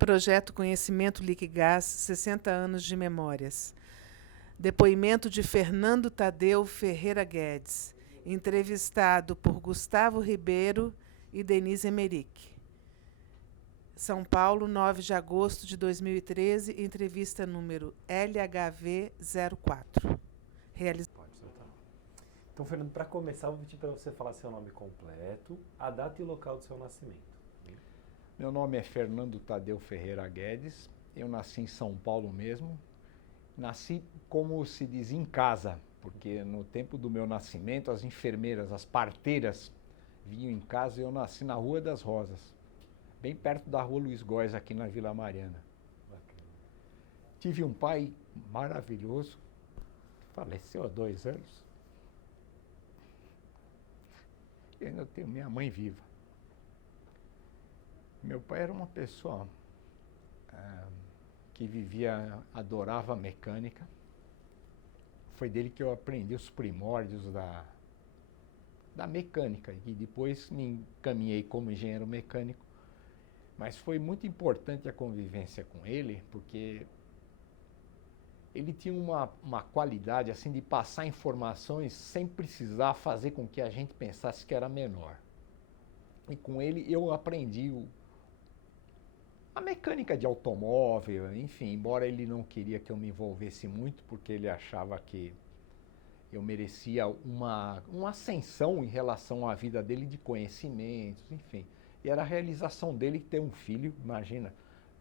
Projeto Conhecimento Liquigás, 60 anos de memórias. Depoimento de Fernando Tadeu Ferreira Guedes, entrevistado por Gustavo Ribeiro e Denise Emerick. São Paulo, 9 de agosto de 2013, entrevista número LHV04. Pode soltar. Então, Fernando, para começar, eu vou pedir para você falar seu nome completo, a data e o local do seu nascimento. Meu nome é Fernando Tadeu Ferreira Guedes, eu nasci em São Paulo mesmo. Nasci, como se diz, em casa, porque no tempo do meu nascimento as enfermeiras, as parteiras vinham em casa e eu nasci na Rua das Rosas, bem perto da Rua Luiz Góes, aqui na Vila Mariana. Bacana. Tive um pai maravilhoso, faleceu há 2 anos. E ainda tenho minha mãe viva. Meu pai era uma pessoa que adorava mecânica. Foi dele que eu aprendi os primórdios da mecânica e depois me encaminhei como engenheiro mecânico. Mas foi muito importante a convivência com ele, porque ele tinha uma qualidade assim de passar informações sem precisar fazer com que a gente pensasse que era menor. E com ele eu aprendi a mecânica de automóvel, enfim, embora ele não queria que eu me envolvesse muito, porque ele achava que eu merecia uma ascensão em relação à vida dele de conhecimentos, enfim. E era a realização dele ter um filho, imagina,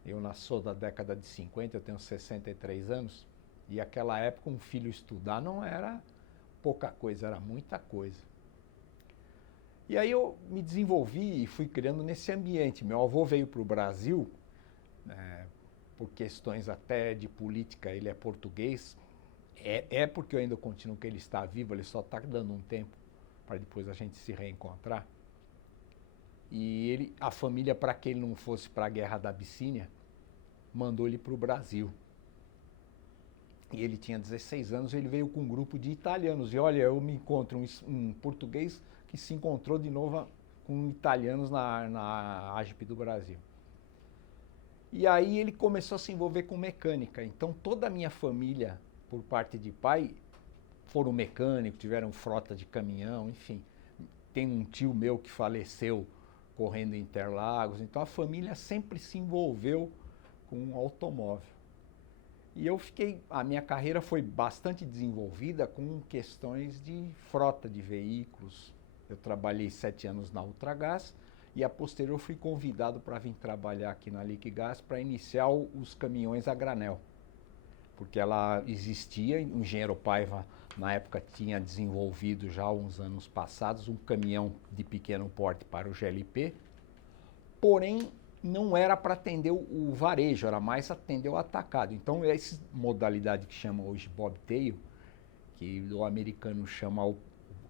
eu sou da década de 50, eu tenho 63 anos, e naquela época um filho estudar não era pouca coisa, era muita coisa. E aí eu me desenvolvi e fui criando nesse ambiente. Meu avô veio para o Brasil, por questões até de política, ele é português. É porque eu ainda continuo que ele está vivo, ele só está dando um tempo para depois a gente se reencontrar. E a família, para que ele não fosse para a guerra da Abissínia, mandou ele para o Brasil. E ele tinha 16 anos, ele veio com um grupo de italianos. E olha, eu me encontro um português que se encontrou de novo com italianos na AGP do Brasil. E aí ele começou a se envolver com mecânica. Então toda a minha família, por parte de pai, foram mecânicos, tiveram frota de caminhão, enfim. Tem um tio meu que faleceu correndo em Interlagos. Então a família sempre se envolveu com automóvel. E a minha carreira foi bastante desenvolvida com questões de frota de veículos. Eu trabalhei 7 anos na Ultragaz e a posterior fui convidado para vir trabalhar aqui na Liquigás para iniciar os caminhões a granel. Porque ela existia, o engenheiro Paiva na época tinha desenvolvido já há uns anos passados um caminhão de pequeno porte para o GLP, porém não era para atender o varejo, era mais atender o atacado. Então, essa modalidade que chama hoje bobtail, que o americano chama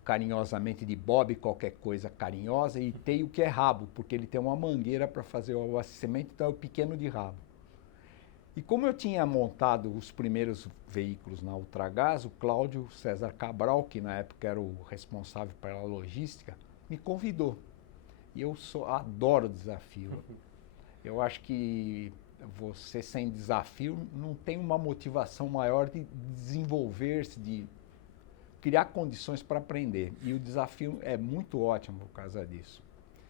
carinhosamente de bob qualquer coisa carinhosa, e tail que é rabo, porque ele tem uma mangueira para fazer o abastecimento, então é o pequeno de rabo. E como eu tinha montado os primeiros veículos na Ultragaz, o Cláudio César Cabral, que na época era o responsável pela logística, me convidou. E eu adoro desafio. Eu acho que você sem desafio não tem uma motivação maior de desenvolver-se, de criar condições para aprender. E o desafio é muito ótimo por causa disso.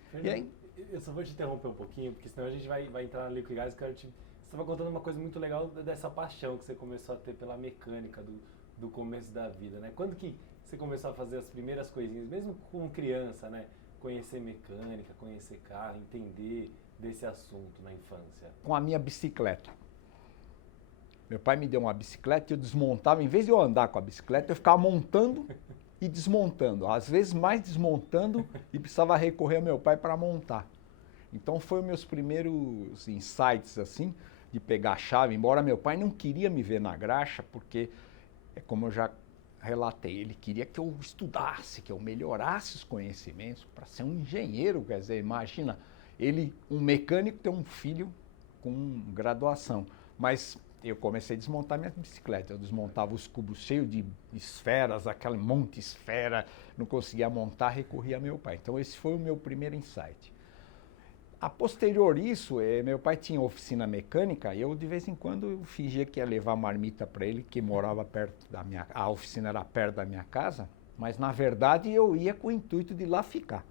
Fernando, e aí? Eu só vou te interromper um pouquinho, porque senão a gente vai entrar na Liquigás. Você estava contando uma coisa muito legal dessa paixão que você começou a ter pela mecânica do começo da vida, né? Quando que você começou a fazer as primeiras coisinhas, mesmo com criança, né? Conhecer mecânica, conhecer carro, entender desse assunto na infância? Com a minha bicicleta. Meu pai me deu uma bicicleta e eu desmontava, em vez de eu andar com a bicicleta, eu ficava montando e desmontando. Às vezes mais desmontando e precisava recorrer ao meu pai para montar. Então foi os meus primeiros insights assim, de pegar a chave, embora meu pai não queria me ver na graxa, porque, como eu já relatei, ele queria que eu estudasse, que eu melhorasse os conhecimentos para ser um engenheiro, quer dizer, imagina, um mecânico ter um filho com graduação, mas eu comecei a desmontar minha bicicleta, eu desmontava os cubos cheios de esferas, aquele monte de esfera, não conseguia montar, recorria a meu pai. Então esse foi o meu primeiro insight. A posterior isso, meu pai tinha oficina mecânica e eu de vez em quando eu fingia que ia levar marmita para ele, que morava perto da minha... A oficina era perto da minha casa, mas na verdade eu ia com o intuito de ir lá ficar.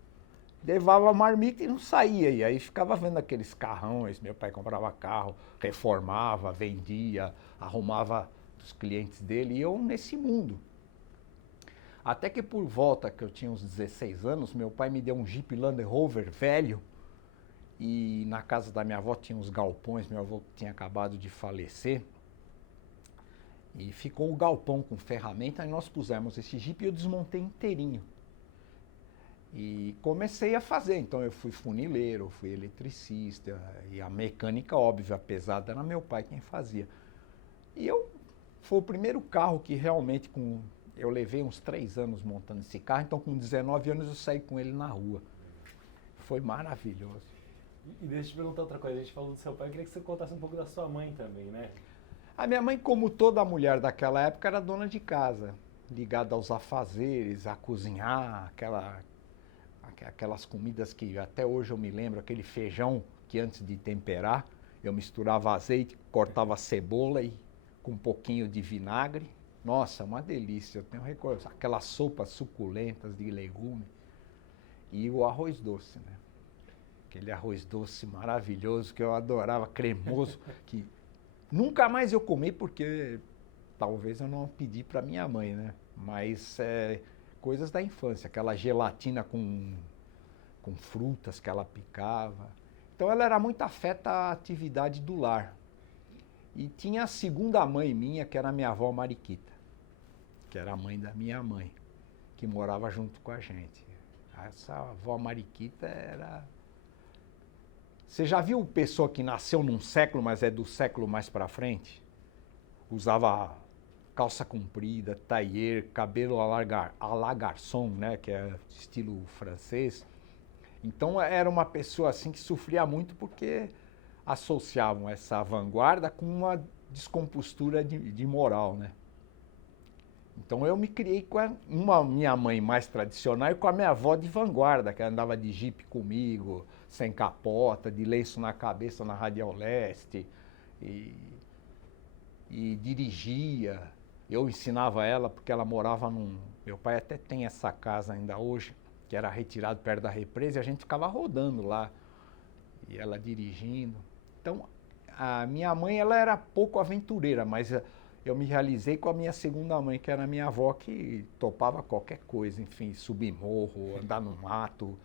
Levava a marmita e não saía, e aí ficava vendo aqueles carrões, meu pai comprava carro, reformava, vendia, arrumava os clientes dele, e eu nesse mundo. Até que por volta que eu tinha uns 16 anos, meu pai me deu um Jeep Land Rover velho, e na casa da minha avó tinha uns galpões, meu avô tinha acabado de falecer, e ficou um galpão com ferramenta, e nós pusemos esse Jeep e eu desmontei inteirinho. E comecei a fazer, então eu fui funileiro, fui eletricista, e a mecânica, óbvio, a pesada, era meu pai quem fazia. E foi o primeiro carro que realmente, eu levei uns 3 anos montando esse carro, então com 19 anos eu saí com ele na rua. Foi maravilhoso. E deixa eu te perguntar outra coisa, a gente falou do seu pai, eu queria que você contasse um pouco da sua mãe também, né? A minha mãe, como toda mulher daquela época, era dona de casa, ligada aos afazeres, a cozinhar, aquelas comidas que até hoje eu me lembro, aquele feijão que antes de temperar, eu misturava azeite, cortava cebola e com um pouquinho de vinagre. Nossa, uma delícia, eu tenho recordo, aquelas sopas suculentas de legume e o arroz doce, né? Aquele arroz doce maravilhoso que eu adorava, cremoso, que nunca mais eu comi porque talvez eu não pedi para minha mãe, né? Mas coisas da infância, aquela gelatina com frutas que ela picava. Então ela era muito afeta à atividade do lar. E tinha a segunda mãe minha, que era a minha avó Mariquita, que era a mãe da minha mãe, que morava junto com a gente. Essa avó Mariquita era... Você já viu pessoa que nasceu num século, mas é do século mais pra frente? Usava calça comprida, tailleur, cabelo à la garçon, né, que é estilo francês. Então era uma pessoa assim que sofria muito porque associavam essa vanguarda com uma descompostura de moral, né? Então eu me criei com uma minha mãe mais tradicional e com a minha avó de vanguarda, que andava de jipe comigo, sem capota, de lenço na cabeça na Radial Leste, e dirigia. Eu ensinava ela porque ela morava Meu pai até tem essa casa ainda hoje, que era retirado perto da represa, e a gente ficava rodando lá, e ela dirigindo. Então, a minha mãe, ela era pouco aventureira, mas eu me realizei com a minha segunda mãe, que era a minha avó, que topava qualquer coisa, enfim, subir morro, andar no mato,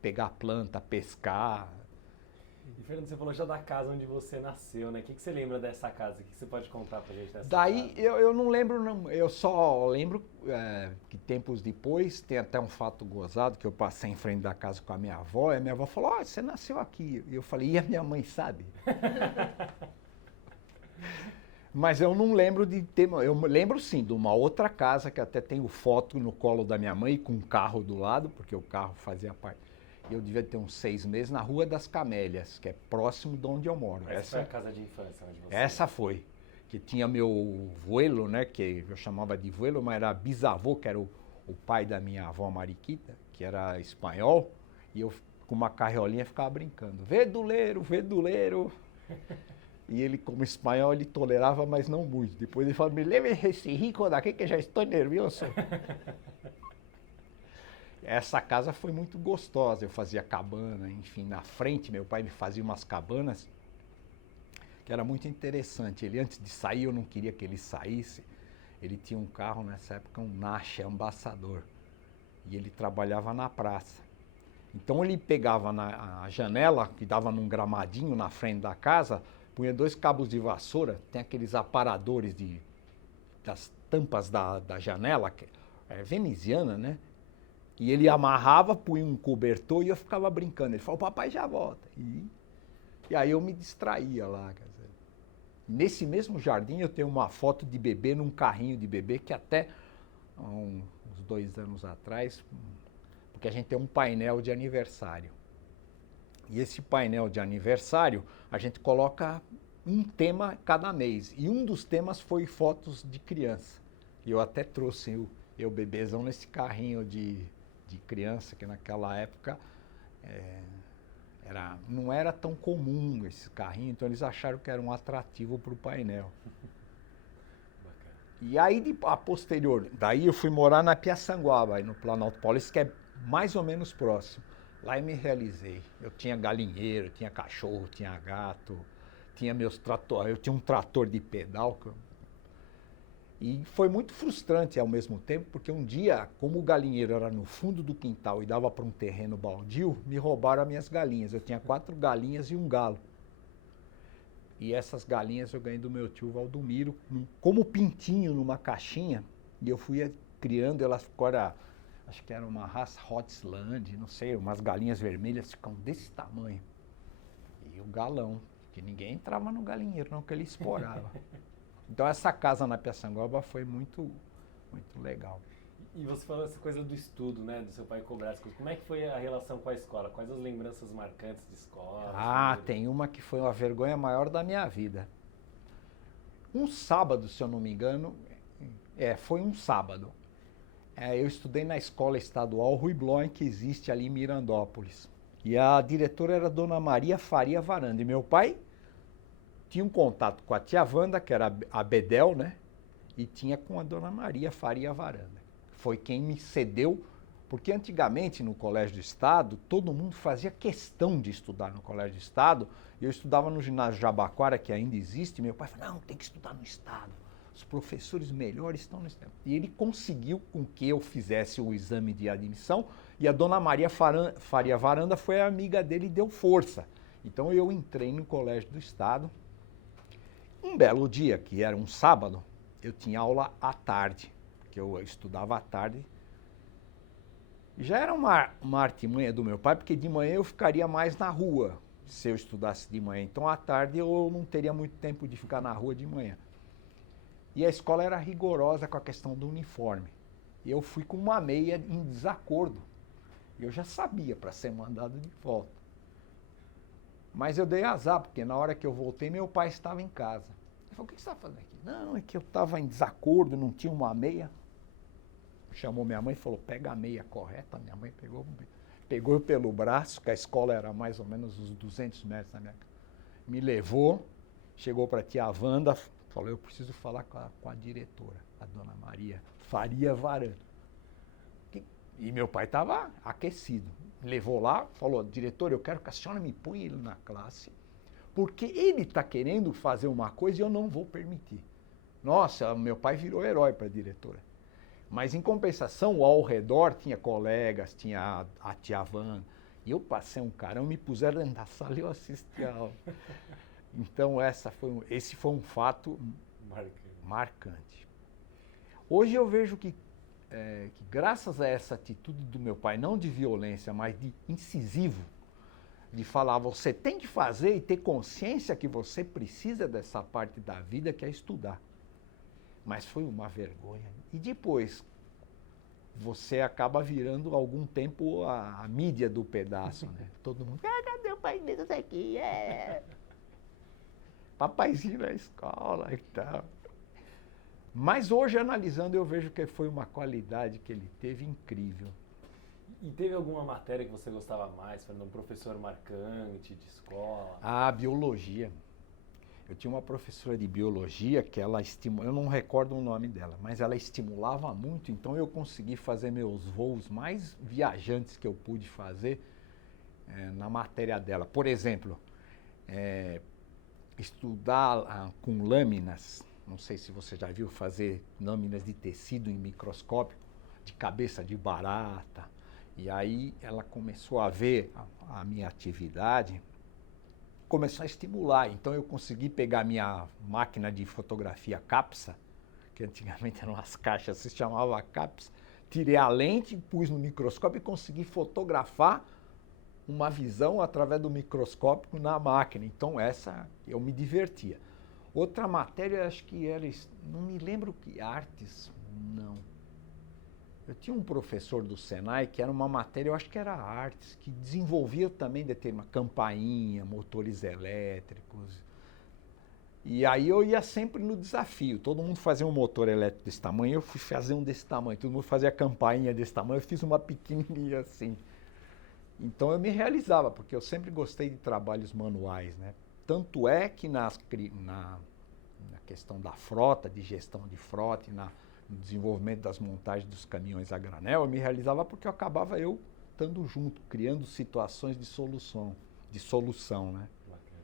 pegar planta, pescar. E Fernando, você falou já da casa onde você nasceu, né? O que você lembra dessa casa? O que você pode contar pra gente dessa Daí casa? eu não lembro, não. Eu só lembro que tempos depois, tem até um fato gozado, que eu passei em frente da casa com a minha avó, e a minha avó falou, ó, você nasceu aqui. E eu falei, e a minha mãe sabe? Mas eu não lembro de ter... Eu lembro sim de uma outra casa, que até tenho foto no colo da minha mãe, com um carro do lado, porque o carro fazia parte. Eu devia ter uns 6 meses, na Rua das Camélias, que é próximo de onde eu moro. Essa foi a casa de infância onde você... Essa foi. Que tinha meu vuelo, né, que eu chamava de vuelo, mas era bisavô, que era o pai da minha avó Mariquita, que era espanhol, e eu com uma carriolinha ficava brincando. Verduleiro, verduleiro. E ele, como espanhol, ele tolerava, mas não muito. Depois ele falou, me leve esse rico daqui que já estou nervioso. Essa casa foi muito gostosa, eu fazia cabana, enfim, na frente meu pai me fazia umas cabanas, que era muito interessante. Ele, antes de sair, eu não queria que ele saísse, ele tinha um carro nessa época, um Nash Ambassador, e ele trabalhava na praça. Então ele pegava a janela, que dava num gramadinho na frente da casa, punha 2 cabos de vassoura, tem aqueles aparadores das tampas da janela, que é veneziana, né? E ele amarrava, punha um cobertor e eu ficava brincando. Ele falou, papai já volta. E aí eu me distraía lá. Quer dizer. Nesse mesmo jardim eu tenho uma foto de bebê num carrinho de bebê que até uns 2 anos atrás, porque a gente tem um painel de aniversário. E esse painel de aniversário, a gente coloca um tema cada mês. E um dos temas foi fotos de criança. E eu até trouxe eu bebezão nesse carrinho de criança, que naquela época Não era tão comum esse carrinho, então eles acharam que era um atrativo para o painel. Bacana. E aí, a posterior, daí eu fui morar na Piaçanguaba, aí no Planalto Paulista, que é mais ou menos próximo. Lá eu me realizei. Eu tinha galinheiro, tinha cachorro, tinha gato, tinha meus tratores, eu tinha um trator de pedal. E foi muito frustrante ao mesmo tempo, porque um dia, como o galinheiro era no fundo do quintal e dava para um terreno baldio, me roubaram as minhas galinhas. Eu tinha 4 galinhas e um galo. E essas galinhas eu ganhei do meu tio Valdomiro, como pintinho numa caixinha, e eu fui criando, elas ficaram, acho que era uma raça Hotsland, não sei, umas galinhas vermelhas ficam desse tamanho. E o galão, que ninguém entrava no galinheiro, não, que ele esporava. Então essa casa na Piaçanguaba foi muito legal. E você falou essa coisa do estudo, né? Do seu pai cobrar as coisas. Como é que foi a relação com a escola? Quais as lembranças marcantes de escola? Ah, tem uma que foi uma vergonha maior da minha vida. Um sábado, se eu não me engano, foi um sábado. Eu estudei na escola estadual Rui Bloem, que existe ali em Mirandópolis. E a diretora era a Dona Maria Faria Varanda. E meu pai tinha um contato com a tia Wanda, que era a Bedel, né? E tinha com a Dona Maria Faria Varanda. Foi quem me cedeu, porque antigamente no Colégio do Estado, todo mundo fazia questão de estudar no Colégio do Estado. Eu estudava no ginásio Jabaquara, que ainda existe, e meu pai falou, não, tem que estudar no Estado. Os professores melhores estão no Estado. E ele conseguiu com que eu fizesse o exame de admissão, e a Dona Maria Faria Varanda foi amiga dele e deu força. Então eu entrei no Colégio do Estado. Um belo dia, que era um sábado, eu tinha aula à tarde, porque eu estudava à tarde. Já era uma artimanha do meu pai, porque de manhã eu ficaria mais na rua, se eu estudasse de manhã. Então, à tarde, eu não teria muito tempo de ficar na rua de manhã. E a escola era rigorosa com a questão do uniforme. E eu fui com uma meia em desacordo. Eu já sabia para ser mandado de volta. Mas eu dei azar, porque na hora que eu voltei, meu pai estava em casa. Ele falou, o que você está fazendo aqui? Não, é que eu estava em desacordo, não tinha uma meia. Chamou minha mãe e falou, pega a meia correta. Minha mãe pegou pelo braço, que a escola era mais ou menos uns 200 metros da minha casa. Me levou, chegou para a tia Wanda, falou, eu preciso falar com a diretora, a Dona Maria Faria Varanda. E meu pai estava aquecido. Me levou lá, falou, diretor, eu quero que a senhora me ponha ele na classe, porque ele está querendo fazer uma coisa e eu não vou permitir. Nossa, meu pai virou herói para a diretora. Mas em compensação, ao redor tinha colegas, tinha a tia Van, e eu passei um carão, me puseram dentro da sala e eu assisti a aula. Então esse foi um fato marcante. Hoje eu vejo que graças a essa atitude do meu pai, não de violência, mas de incisivo, de falar, você tem que fazer e ter consciência que você precisa dessa parte da vida que é estudar. Mas foi uma vergonha. E depois, você acaba virando algum tempo a mídia do pedaço, né? Todo mundo, cadê o pai disso aqui? Papaizinho na escola e tal. Mas hoje, analisando, eu vejo que foi uma qualidade que ele teve incrível. E teve alguma matéria que você gostava mais, um professor marcante de escola? Ah, biologia. Eu tinha uma professora de biologia que ela estimulava, eu não recordo o nome dela, mas ela estimulava muito, então eu consegui fazer meus voos mais viajantes que eu pude fazer na matéria dela. Por exemplo, estudar com lâminas, não sei se você já viu fazer lâminas de tecido em microscópio, de cabeça de barata. E aí ela começou a ver a minha atividade, começou a estimular. Então eu consegui pegar minha máquina de fotografia Capsa, que antigamente eram as caixas, se chamava Capsa, tirei a lente, pus no microscópio e consegui fotografar uma visão através do microscópio na máquina. Então essa eu me divertia. Outra matéria, acho que era, não me lembro que artes, não. Eu tinha um professor do Senai que era uma matéria, eu acho que era artes, que desenvolvia também uma campainha, motores elétricos. E aí eu ia sempre no desafio. Todo mundo fazia um motor elétrico desse tamanho, eu fui fazer um desse tamanho. Todo mundo fazia campainha desse tamanho, eu fiz uma pequenininha assim. Então eu me realizava, porque eu sempre gostei de trabalhos manuais, né? Tanto é que na questão da frota, de gestão de frota, no desenvolvimento das montagens dos caminhões a granel, eu me realizava porque eu acabava estando junto, criando situações de solução, né? Bacana.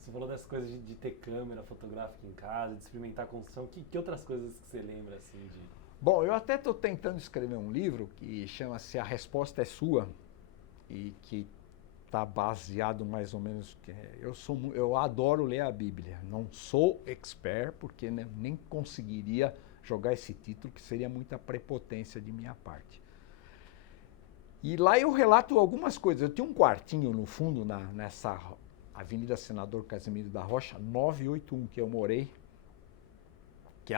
Você falou das coisas de ter câmera fotográfica em casa, de experimentar a construção. Que outras coisas que você lembra assim de... Bom, eu até estou tentando escrever um livro que chama-se A Resposta é Sua, e que está baseado mais ou menos... Eu adoro ler a Bíblia. Não sou expert, porque nem conseguiria jogar esse título, que seria muita prepotência de minha parte. E lá eu relato algumas coisas. Eu tinha um quartinho no fundo, nessa Avenida Senador Casimiro da Rocha, 981, que eu morei, que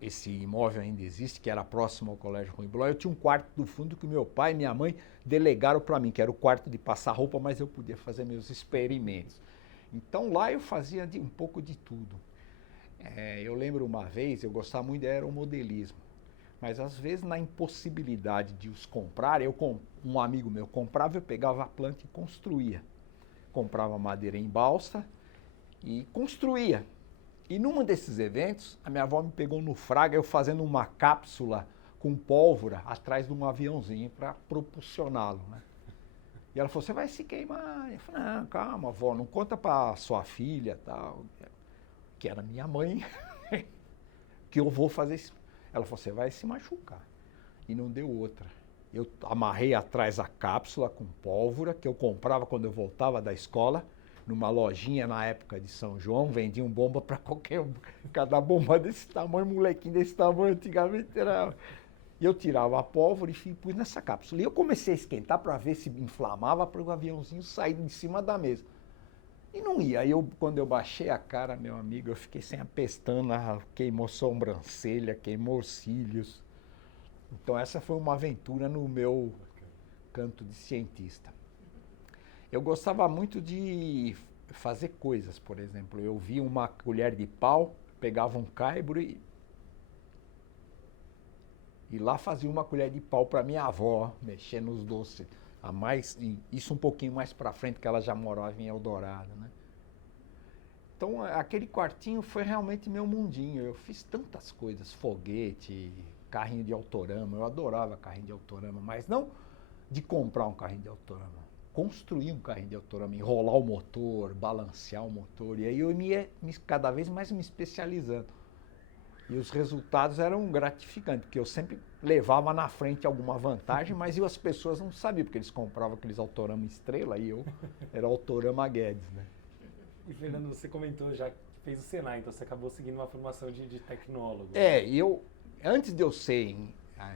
esse imóvel ainda existe, que era próximo ao Colégio Rui Bloch. Eu tinha um quarto do fundo que meu pai e minha mãe delegaram para mim, que era o quarto de passar roupa, mas eu podia fazer meus experimentos. Então lá eu fazia um pouco de tudo. Eu lembro uma vez, eu gostava muito de aeromodelismo, mas às vezes na impossibilidade de os comprar, um amigo meu comprava, eu pegava a planta e construía. Comprava madeira em balsa e construía. E num desses eventos, a minha avó me pegou no fraga, eu fazendo uma cápsula com pólvora atrás de um aviãozinho para propulsioná-lo, né? E ela falou, você vai se queimar. Eu falei, não, calma, avó, não conta para sua filha, tal, que era minha mãe, que eu vou fazer isso. Ela falou, você vai se machucar. E não deu outra. Eu amarrei atrás a cápsula com pólvora, que eu comprava quando eu voltava da escola, numa lojinha na época de São João, vendiam bomba para qualquer um. Cada bomba desse tamanho, molequinho desse tamanho, antigamente era... E eu tirava a pólvora e pus nessa cápsula. E eu comecei a esquentar para ver se inflamava para o aviãozinho sair de cima da mesa. E não ia. Aí quando eu baixei a cara, meu amigo, eu fiquei sem a pestana, queimou sobrancelha, queimou os cílios. Então essa foi uma aventura no meu canto de cientista. Eu gostava muito de fazer coisas, por exemplo. Eu via uma colher de pau, pegava um caibro e lá fazia uma colher de pau para minha avó, mexer nos doces. Isso um pouquinho mais para frente, que ela já morava em Eldorado, né? Então, aquele quartinho foi realmente meu mundinho. Eu fiz tantas coisas, foguete, carrinho de autorama. Eu adorava carrinho de autorama, mas não de comprar um carrinho de autorama. Construir um carrinho de autorama, enrolar o motor, balancear o motor. E aí eu ia cada vez mais me especializando. E os resultados eram gratificantes, porque eu sempre levava na frente alguma vantagem, mas as pessoas não sabiam, porque eles compravam aqueles autorama estrela e eu era autorama Guedes, né? E Fernando, você comentou já que fez o Senai, então você acabou seguindo uma formação de tecnólogo. Antes de eu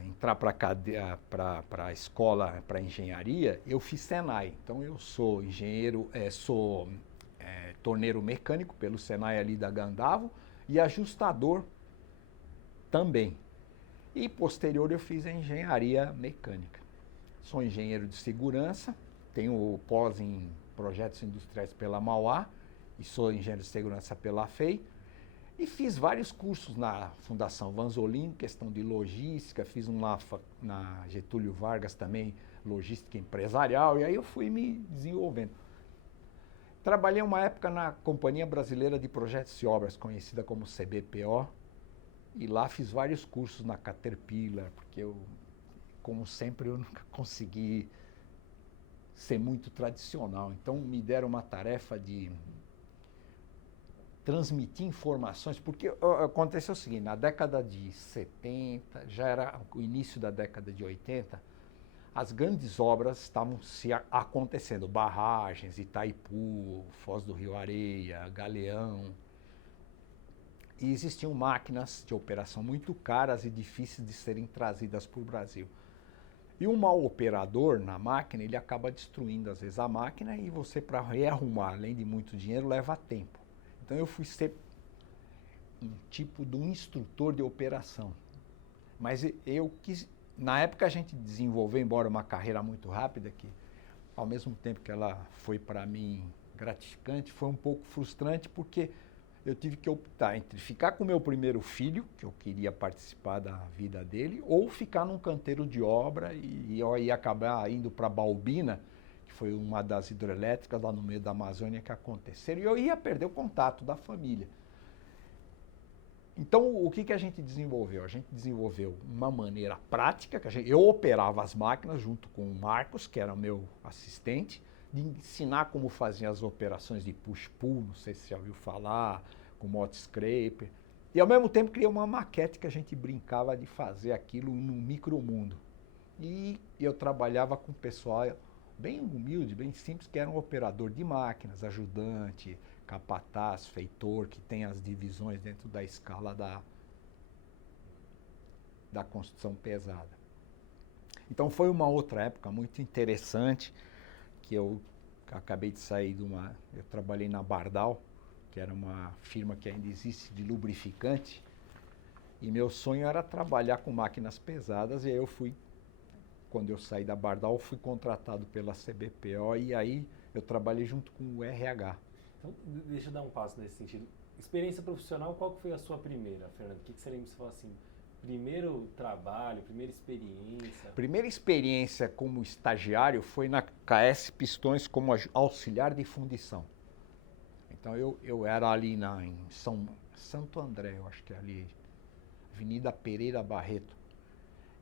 entrar para a escola, para engenharia, eu fiz Senai. Então eu sou engenheiro, torneiro mecânico pelo Senai ali da Gandavo e ajustador também. E posterior eu fiz a engenharia mecânica. Sou engenheiro de segurança, tenho pós em projetos industriais pela Mauá e sou engenheiro de segurança pela FEI. E fiz vários cursos na Fundação Vanzolini, questão de logística, fiz um na Getúlio Vargas também, logística empresarial, e aí eu fui me desenvolvendo. Trabalhei uma época na Companhia Brasileira de Projetos e Obras, conhecida como CBPO, e lá fiz vários cursos na Caterpillar, porque como sempre, eu nunca consegui ser muito tradicional. Então me deram uma tarefa de transmitir informações, porque aconteceu o seguinte, na década de 70, já era o início da década de 80, as grandes obras estavam acontecendo, barragens, Itaipu, Foz do Rio Areia, Galeão, e existiam máquinas de operação muito caras e difíceis de serem trazidas para o Brasil. E um mau operador na máquina, ele acaba destruindo às vezes a máquina e você, para rearrumar, além de muito dinheiro, leva tempo. Então eu fui ser um tipo de um instrutor de operação. Mas eu quis, na época a gente desenvolveu, embora uma carreira muito rápida, que ao mesmo tempo que ela foi para mim gratificante, foi um pouco frustrante, porque eu tive que optar entre ficar com o meu primeiro filho, que eu queria participar da vida dele, ou ficar num canteiro de obra e eu ia acabar indo para Baubina, que foi uma das hidrelétricas lá no meio da Amazônia que aconteceram, e eu ia perder o contato da família. Então, o que a gente desenvolveu? A gente desenvolveu uma maneira prática, eu operava as máquinas junto com o Marcos, que era meu assistente, de ensinar como faziam as operações de push-pull, não sei se você já ouviu falar, com MultiScraper. E ao mesmo tempo criei uma maquete que a gente brincava de fazer aquilo no micromundo. E eu trabalhava com pessoal bem humilde, bem simples, que era um operador de máquinas, ajudante, capataz, feitor, que tem as divisões dentro da escala da construção pesada. Então foi uma outra época muito interessante, que eu acabei de sair eu trabalhei na Bardal, que era uma firma que ainda existe de lubrificante, e meu sonho era trabalhar com máquinas pesadas, e aí quando eu saí da Bardal, fui contratado pela CBPO, e aí eu trabalhei junto com o RH. Então, deixa eu dar um passo nesse sentido. Experiência profissional, qual que foi a sua primeira, Fernando? O que você lembra de você falar assim? Primeiro trabalho, primeira experiência? Primeira experiência como estagiário foi na KS Pistões como auxiliar de fundição. Então eu era ali em Santo André, eu acho que é ali, Avenida Pereira Barreto.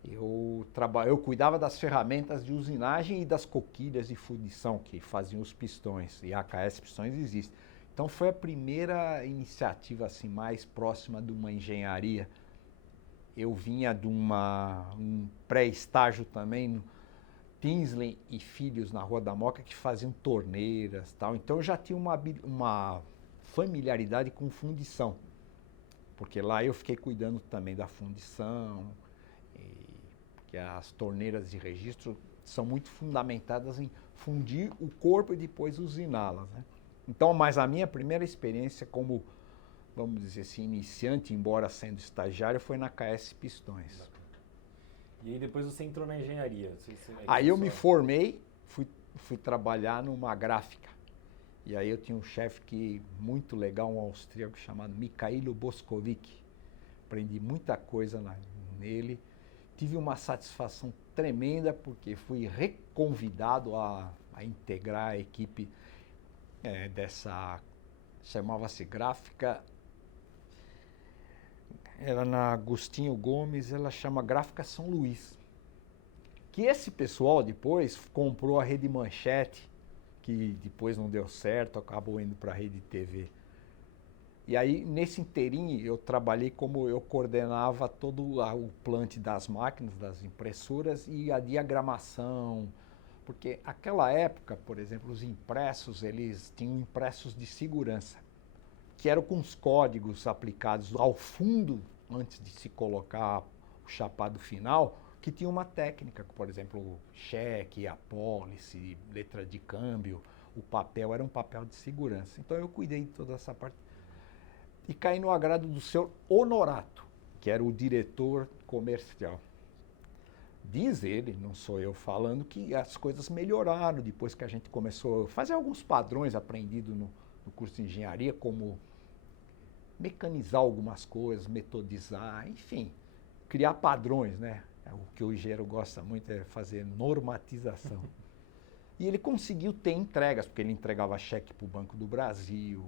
Eu cuidava das ferramentas de usinagem e das coquilhas de fundição que faziam os pistões, e a KS Pistões existe. Então foi a primeira iniciativa assim, mais próxima de uma engenharia. Eu vinha de um pré-estágio também, no Tinsley e Filhos, na Rua da Moca, que faziam torneiras e tal. Então eu já tinha uma familiaridade com fundição, porque lá eu fiquei cuidando também da fundição, porque as torneiras de registro são muito fundamentadas em fundir o corpo e depois usiná-las, né? Então, mas a minha primeira experiência como, vamos dizer assim, iniciante, embora sendo estagiário, foi na KS Pistões. E aí depois você entrou na engenharia? Aí eu me formei, fui trabalhar numa gráfica. E aí eu tinha um chefe muito legal, um austríaco chamado Mikhailo Boskovic. Aprendi muita coisa nele. Tive uma satisfação tremenda porque fui reconvidado a integrar a equipe chamava-se Gráfica, era na Agostinho Gomes, ela chama Gráfica São Luís. Que esse pessoal depois comprou a Rede Manchete, que depois não deu certo, acabou indo para a Rede TV. E aí, nesse inteirinho, eu trabalhei como eu coordenava todo o plant das máquinas, das impressoras e a diagramação. Porque aquela época, por exemplo, os impressos, eles tinham impressos de segurança, que eram com os códigos aplicados ao fundo, antes de se colocar o chapado final, que tinha uma técnica, por exemplo, cheque, apólice, letra de câmbio, o papel era um papel de segurança. Então eu cuidei de toda essa parte. E caí no agrado do senhor Honorato, que era o diretor comercial. Diz ele, não sou eu falando, que as coisas melhoraram depois que a gente começou a fazer alguns padrões aprendidos no curso de engenharia, como mecanizar algumas coisas, metodizar, enfim, criar padrões, né? O que o engenheiro gosta muito é fazer normatização. E ele conseguiu ter entregas, porque ele entregava cheque para o Banco do Brasil,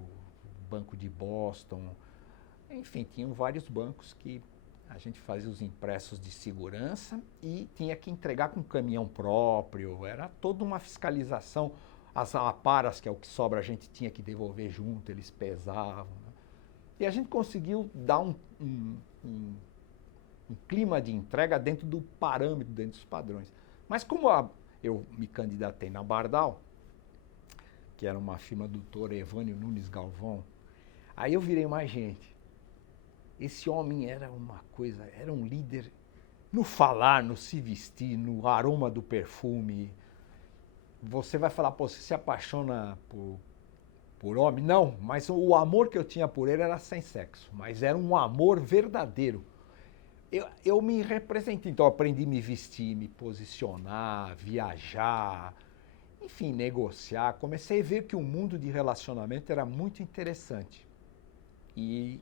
Banco de Boston, enfim, tinham vários bancos que a gente fazia os impressos de segurança e tinha que entregar com caminhão próprio, era toda uma fiscalização. As aparas, que é o que sobra, a gente tinha que devolver junto, eles pesavam, né? E a gente conseguiu dar um clima de entrega dentro do parâmetro, dentro dos padrões. Mas como eu me candidatei na Bardal, que era uma firma do doutor Evânio Nunes Galvão, aí eu virei mais gente. Esse homem era uma coisa, era um líder no falar, no se vestir, no aroma do perfume. Você vai falar, pô, você se apaixona por homem? Não, mas o amor que eu tinha por ele era sem sexo, mas era um amor verdadeiro. Eu me representei, então eu aprendi a me vestir, me posicionar, viajar, enfim, negociar. Comecei a ver que o mundo de relacionamento era muito interessante. E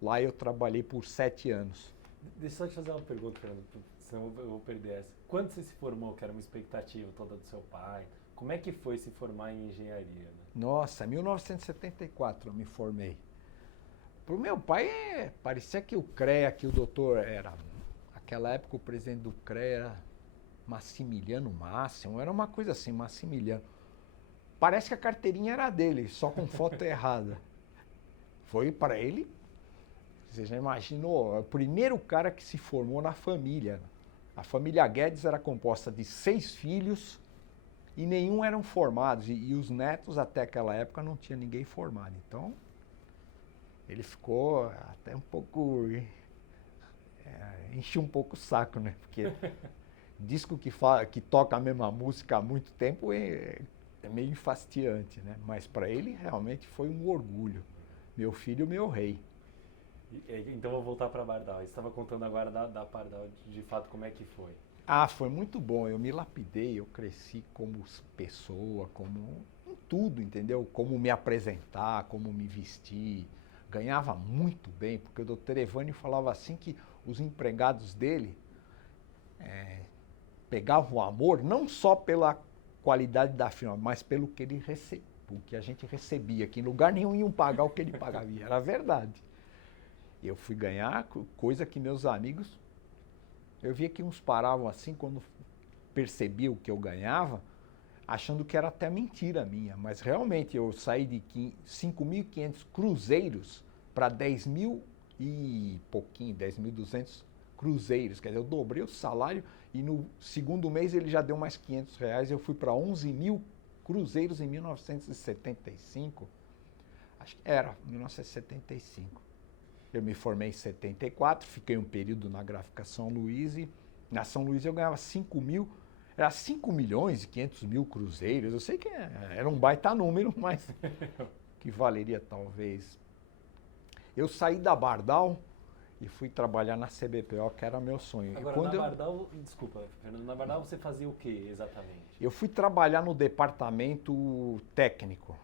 lá eu trabalhei por 7 anos. Deixa eu só te fazer uma pergunta, Fernando. senão eu vou perder essa. Quando você se formou, que era uma expectativa toda do seu pai, como é que foi se formar em engenharia? Né? Nossa, 1974 eu me formei. Pro meu pai, parecia que o CREA, que o doutor era... Naquela época o presidente do CREA era Massimiliano Máximo, era uma coisa assim, Massimiliano. Parece que a carteirinha era dele, só com foto errada. Foi para ele, você já imaginou, o primeiro cara que se formou na família. A família Guedes era composta de 6 filhos e nenhum eram formados. E os netos, até aquela época, não tinha ninguém formado. Então, ele ficou até um pouco... encheu um pouco o saco, né? Porque disco que toca a mesma música há muito tempo é meio enfastiante, né? Mas para ele realmente foi um orgulho. Meu filho, meu rei. Então vou voltar para Bardal. Você estava contando agora da Bardal, de fato, como é que foi? Ah, foi muito bom. Eu me lapidei, eu cresci como pessoa, como em tudo, entendeu? Como me apresentar, como me vestir. Ganhava muito bem, porque o doutor Evânio falava assim que os empregados dele pegavam o amor não só pela qualidade da firma, mas pelo que ele recebia, o que a gente recebia, que em lugar nenhum iam pagar o que ele pagava. E era verdade. Eu fui ganhar coisa que meus amigos... Eu via que uns paravam assim quando percebiam o que eu ganhava, achando que era até mentira minha. Mas realmente eu saí de 5.500 cruzeiros para 10.000 e pouquinho, 10.200 cruzeiros. Quer dizer, eu dobrei o salário e no segundo mês ele já deu mais R$500. Eu fui para 11.000 cruzeiros em 1975. Acho que era, 1975. Eu me formei em 74, fiquei um período na Gráfica São Luís e na São Luís eu ganhava 5.000, era 5 milhões e 500 mil cruzeiros. Eu sei que era um baita número, mas que valeria talvez. Eu saí da Bardal e fui trabalhar na CBPO, que era meu sonho. Agora, na Bardal, desculpa, Fernando, na Bardal você fazia o que exatamente? Eu fui trabalhar no departamento técnico.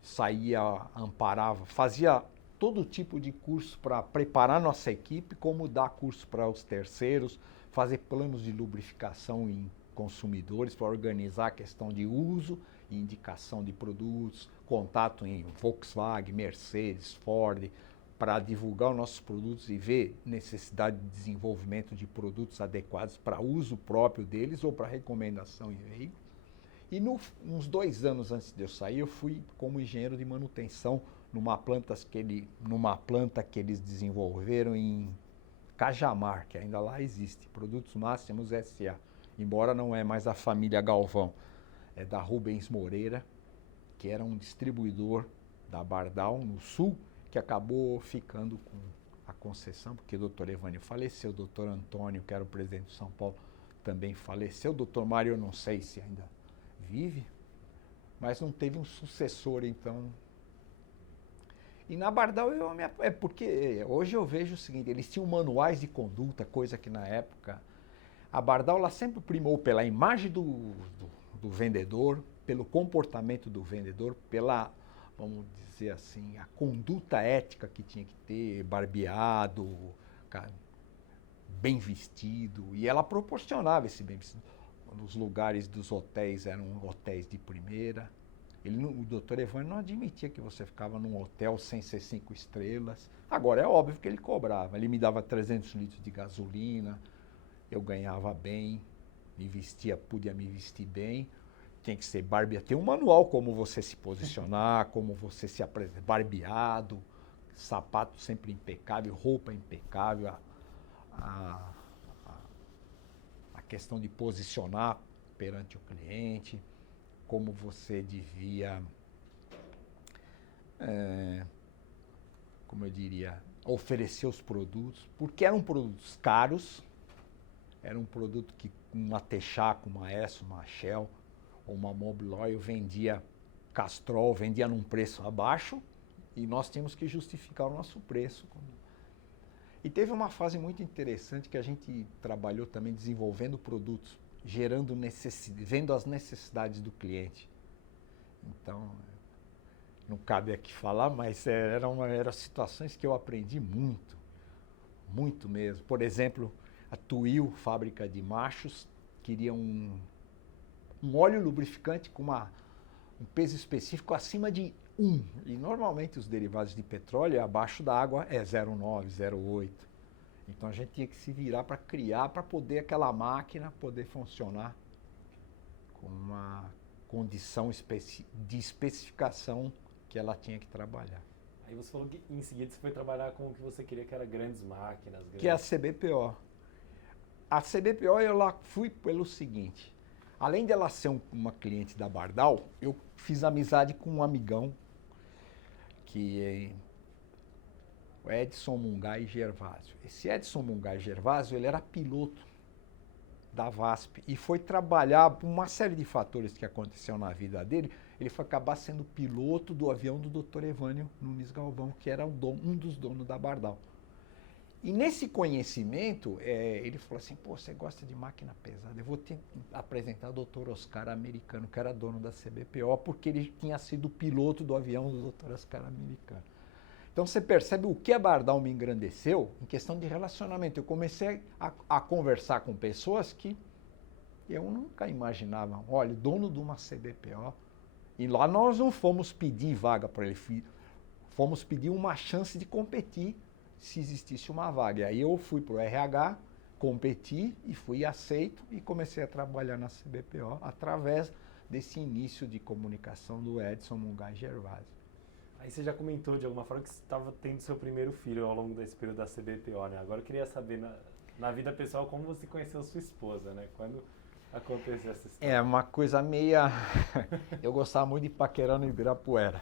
Saía, amparava, fazia todo tipo de curso para preparar nossa equipe, como dar curso para os terceiros, fazer planos de lubrificação em consumidores para organizar a questão de uso e indicação de produtos, contato em Volkswagen, Mercedes, Ford, para divulgar os nossos produtos e ver necessidade de desenvolvimento de produtos adequados para uso próprio deles ou para recomendação em veículos. E uns 2 anos antes de eu sair, eu fui como engenheiro de manutenção numa planta que eles desenvolveram em Cajamar, que ainda lá existe, Produtos Máximos S.A., embora não é mais a família Galvão, é da Rubens Moreira, que era um distribuidor da Bardal no sul, que acabou ficando com a concessão, porque o doutor Evânio faleceu, o doutor Antônio, que era o presidente de São Paulo, também faleceu, o doutor Mário eu não sei se ainda vive, mas não teve um sucessor, então. E na Bardal, porque hoje eu vejo o seguinte, eles tinham manuais de conduta, coisa que na época, a Bardal ela sempre primou pela imagem do vendedor, pelo comportamento do vendedor, pela, vamos dizer assim, a conduta ética que tinha que ter, barbeado, bem vestido, e ela proporcionava esse bem vestido. Os lugares dos hotéis eram hotéis de primeira. O doutor Evânio não admitia que você ficava num hotel sem ser 5 estrelas. Agora, é óbvio que ele cobrava. Ele me dava 300 litros de gasolina, eu ganhava bem, podia me vestir bem. Tinha que ser barbeado. Tem um manual como você se posicionar, como você se apresentar, barbeado, sapato sempre impecável, roupa impecável, a questão de posicionar perante o cliente, como você devia, como eu diria, oferecer os produtos, porque eram produtos caros, era um produto que uma Texaco, uma Esso, uma Shell ou uma Mobil Oil vendia Castrol, vendia num preço abaixo e nós tínhamos que justificar o nosso preço. E teve uma fase muito interessante que a gente trabalhou também desenvolvendo produtos, gerando vendo as necessidades do cliente. Então, não cabe aqui falar, mas eram situações que eu aprendi muito, muito mesmo. Por exemplo, A Tuil, fábrica de machos, queria um óleo lubrificante com um peso específico acima de 1. E normalmente os derivados de petróleo abaixo da água é 0,9, 0,8. Então a gente tinha que se virar para criar, para poder aquela máquina poder funcionar com uma condição de especificação que ela tinha que trabalhar. Aí você falou que em seguida você foi trabalhar com o que você queria, que era grandes máquinas. Que é a CBPO. A CBPO eu lá fui pelo seguinte, além de ela ser uma cliente da Bardal, eu fiz amizade com um amigão, que é o Edson Mungai Gervásio. Esse Edson Mungai Gervásio, ele era piloto da VASP e foi trabalhar por uma série de fatores que aconteceu na vida dele. Ele foi acabar sendo piloto do avião do Dr. Evânio Nunes Galvão, que era um dos donos da Bardal. E nesse conhecimento, ele falou assim, pô, você gosta de máquina pesada, eu vou te apresentar o Dr. Oscar Americano, que era dono da CBPO, porque ele tinha sido piloto do avião do Dr. Oscar Americano. Então você percebe o que a Bardal me engrandeceu em questão de relacionamento. Eu comecei a conversar com pessoas que eu nunca imaginava. Olha, dono de uma CBPO. E lá nós não fomos pedir vaga para ele, fomos pedir uma chance de competir se existisse uma vaga. E aí eu fui para o RH, competi e fui aceito e comecei a trabalhar na CBPO através desse início de comunicação do Edson Mungai Gervásio. Aí você já comentou de alguma forma que você estava tendo seu primeiro filho ao longo desse período da CBPO, né? Agora eu queria saber na vida pessoal como você conheceu sua esposa, né? Quando aconteceu essa história? É uma coisa meia... Eu gostava muito de paquerar no Ibirapuera.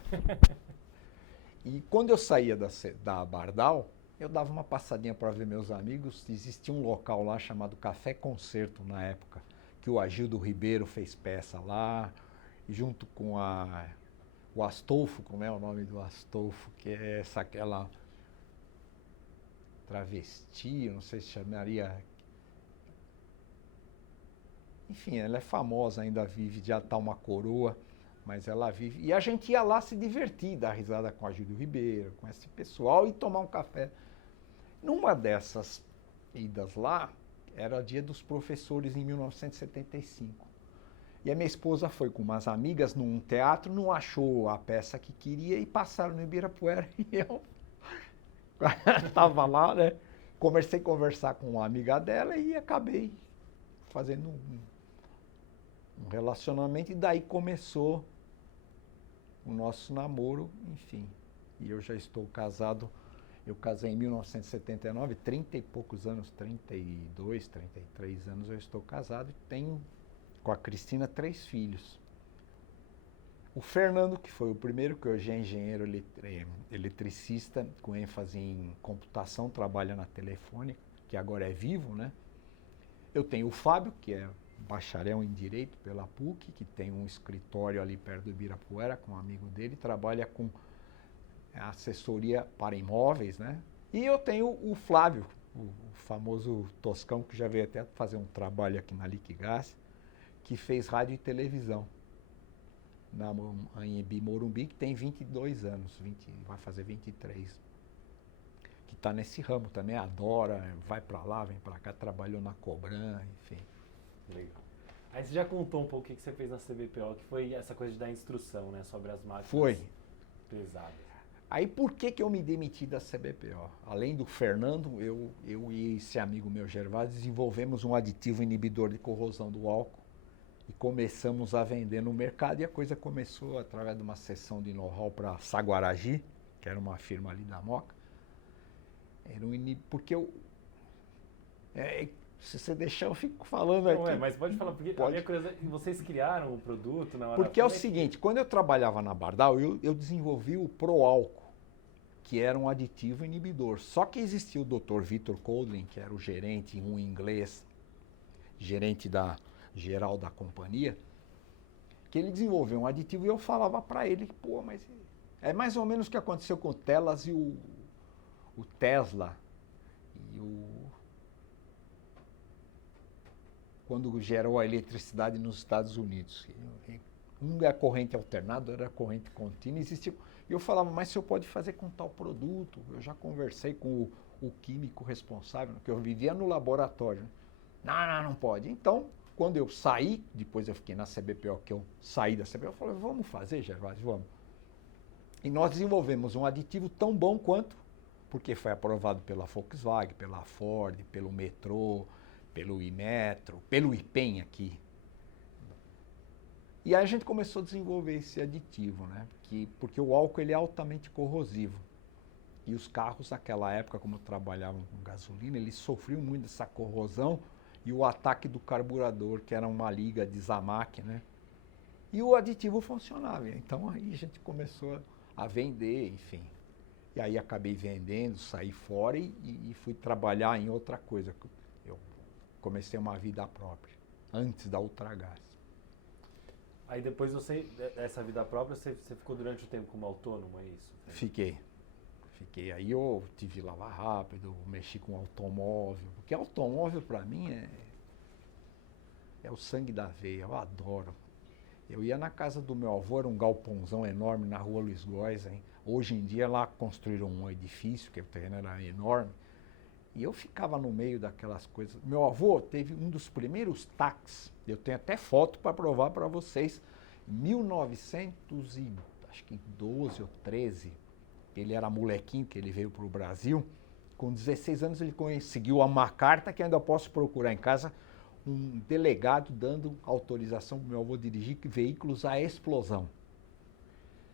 E quando eu saía da Bardal, eu dava uma passadinha para ver meus amigos. Existia um local lá chamado Café Concerto na época, que o Agildo Ribeiro fez peça lá, junto com o Astolfo, como é o nome do Astolfo, que é aquela travesti, eu não sei se chamaria... Enfim, ela é famosa, ainda vive, já está uma coroa, mas ela vive... E a gente ia lá se divertir, dar risada com a Agildo Ribeiro, com esse pessoal e tomar um café. Numa dessas idas lá, era dia dos professores em 1975. E a minha esposa foi com umas amigas num teatro, não achou a peça que queria e passaram no Ibirapuera. E eu estava lá, né? Comecei a conversar com uma amiga dela e acabei fazendo um relacionamento. E daí começou o nosso namoro, enfim. E eu já estou casado. Eu casei em 1979, 30 e poucos anos, 32, 33 anos eu estou casado e tenho... com a Cristina, 3 filhos. O Fernando, que foi o primeiro, que hoje é engenheiro eletricista, com ênfase em computação, trabalha na Telefônica, que agora é Vivo, né? Eu tenho o Fábio, que é bacharel em Direito pela PUC, que tem um escritório ali perto do Ibirapuera, com um amigo dele, trabalha com assessoria para imóveis, né? E eu tenho o Flávio, o famoso Toscão, que já veio até fazer um trabalho aqui na Liquigás, que fez rádio e televisão na Anhembi Morumbi, que tem 22 anos, vai fazer 23. Que está nesse ramo também, adora, vai para lá, vem para cá, trabalhou na Cobran, enfim. Legal. Aí você já contou um pouco o que você fez na CBPO, que foi essa coisa de dar instrução, né, sobre as máquinas pesadas. Aí por que eu me demiti da CBPO? Além do Fernando, eu e esse amigo meu Gervásio desenvolvemos um aditivo inibidor de corrosão do álcool e começamos a vender no mercado e a coisa começou através de uma sessão de know-how para Saguaragi, que era uma firma ali da Moca. Era porque se você deixar eu fico falando aqui. Não mas pode falar, porque a minha curiosidade, vocês criaram o produto na hora... Porque é o seguinte, quando eu trabalhava na Bardal, eu desenvolvi o Proálcool, que era um aditivo inibidor. Só que existia o Dr. Victor Colding, que era o gerente, um inglês, gerente geral da companhia, que ele desenvolveu um aditivo e eu falava para ele, pô, mas é mais ou menos o que aconteceu com o Telas e o Tesla e quando gerou a eletricidade nos Estados Unidos. Um é corrente alternada, era corrente contínua, E eu falava, mas o senhor pode fazer com tal produto? Eu já conversei com o químico responsável, que eu vivia no laboratório. Não pode. Então, quando eu saí, depois eu fiquei na CBPO, que eu saí da CBPO, eu falei, vamos fazer, Gervásio, vamos. E nós desenvolvemos um aditivo tão bom quanto, porque foi aprovado pela Volkswagen, pela Ford, pelo Metrô, pelo Imetro, pelo IPEM aqui. E aí a gente começou a desenvolver esse aditivo, né? Porque o álcool ele é altamente corrosivo. E os carros naquela época, como trabalhavam com gasolina, eles sofriam muito dessa corrosão e o ataque do carburador, que era uma liga de Zamac, né? E o aditivo funcionava. Então aí a gente começou a vender, enfim. E aí acabei vendendo, saí fora e fui trabalhar em outra coisa. Eu comecei uma vida própria, antes da Ultragás. Aí depois essa vida própria, você ficou durante o tempo como autônomo, é isso? Fiquei. Aí eu tive lavar rápido, mexi com automóvel, porque automóvel para mim é o sangue da veia, eu adoro. Eu ia na casa do meu avô, era um galpãozão enorme na rua Luiz Góes, hein? Hoje em dia lá construíram um edifício, que o terreno era enorme, e eu ficava no meio daquelas coisas. Meu avô teve um dos primeiros táxis, eu tenho até foto para provar para vocês, em 1912 ou 13, ele era molequinho, que ele veio para o Brasil, com 16 anos ele conseguiu uma carta que ainda posso procurar em casa, um delegado dando autorização para o meu avô dirigir veículos à explosão.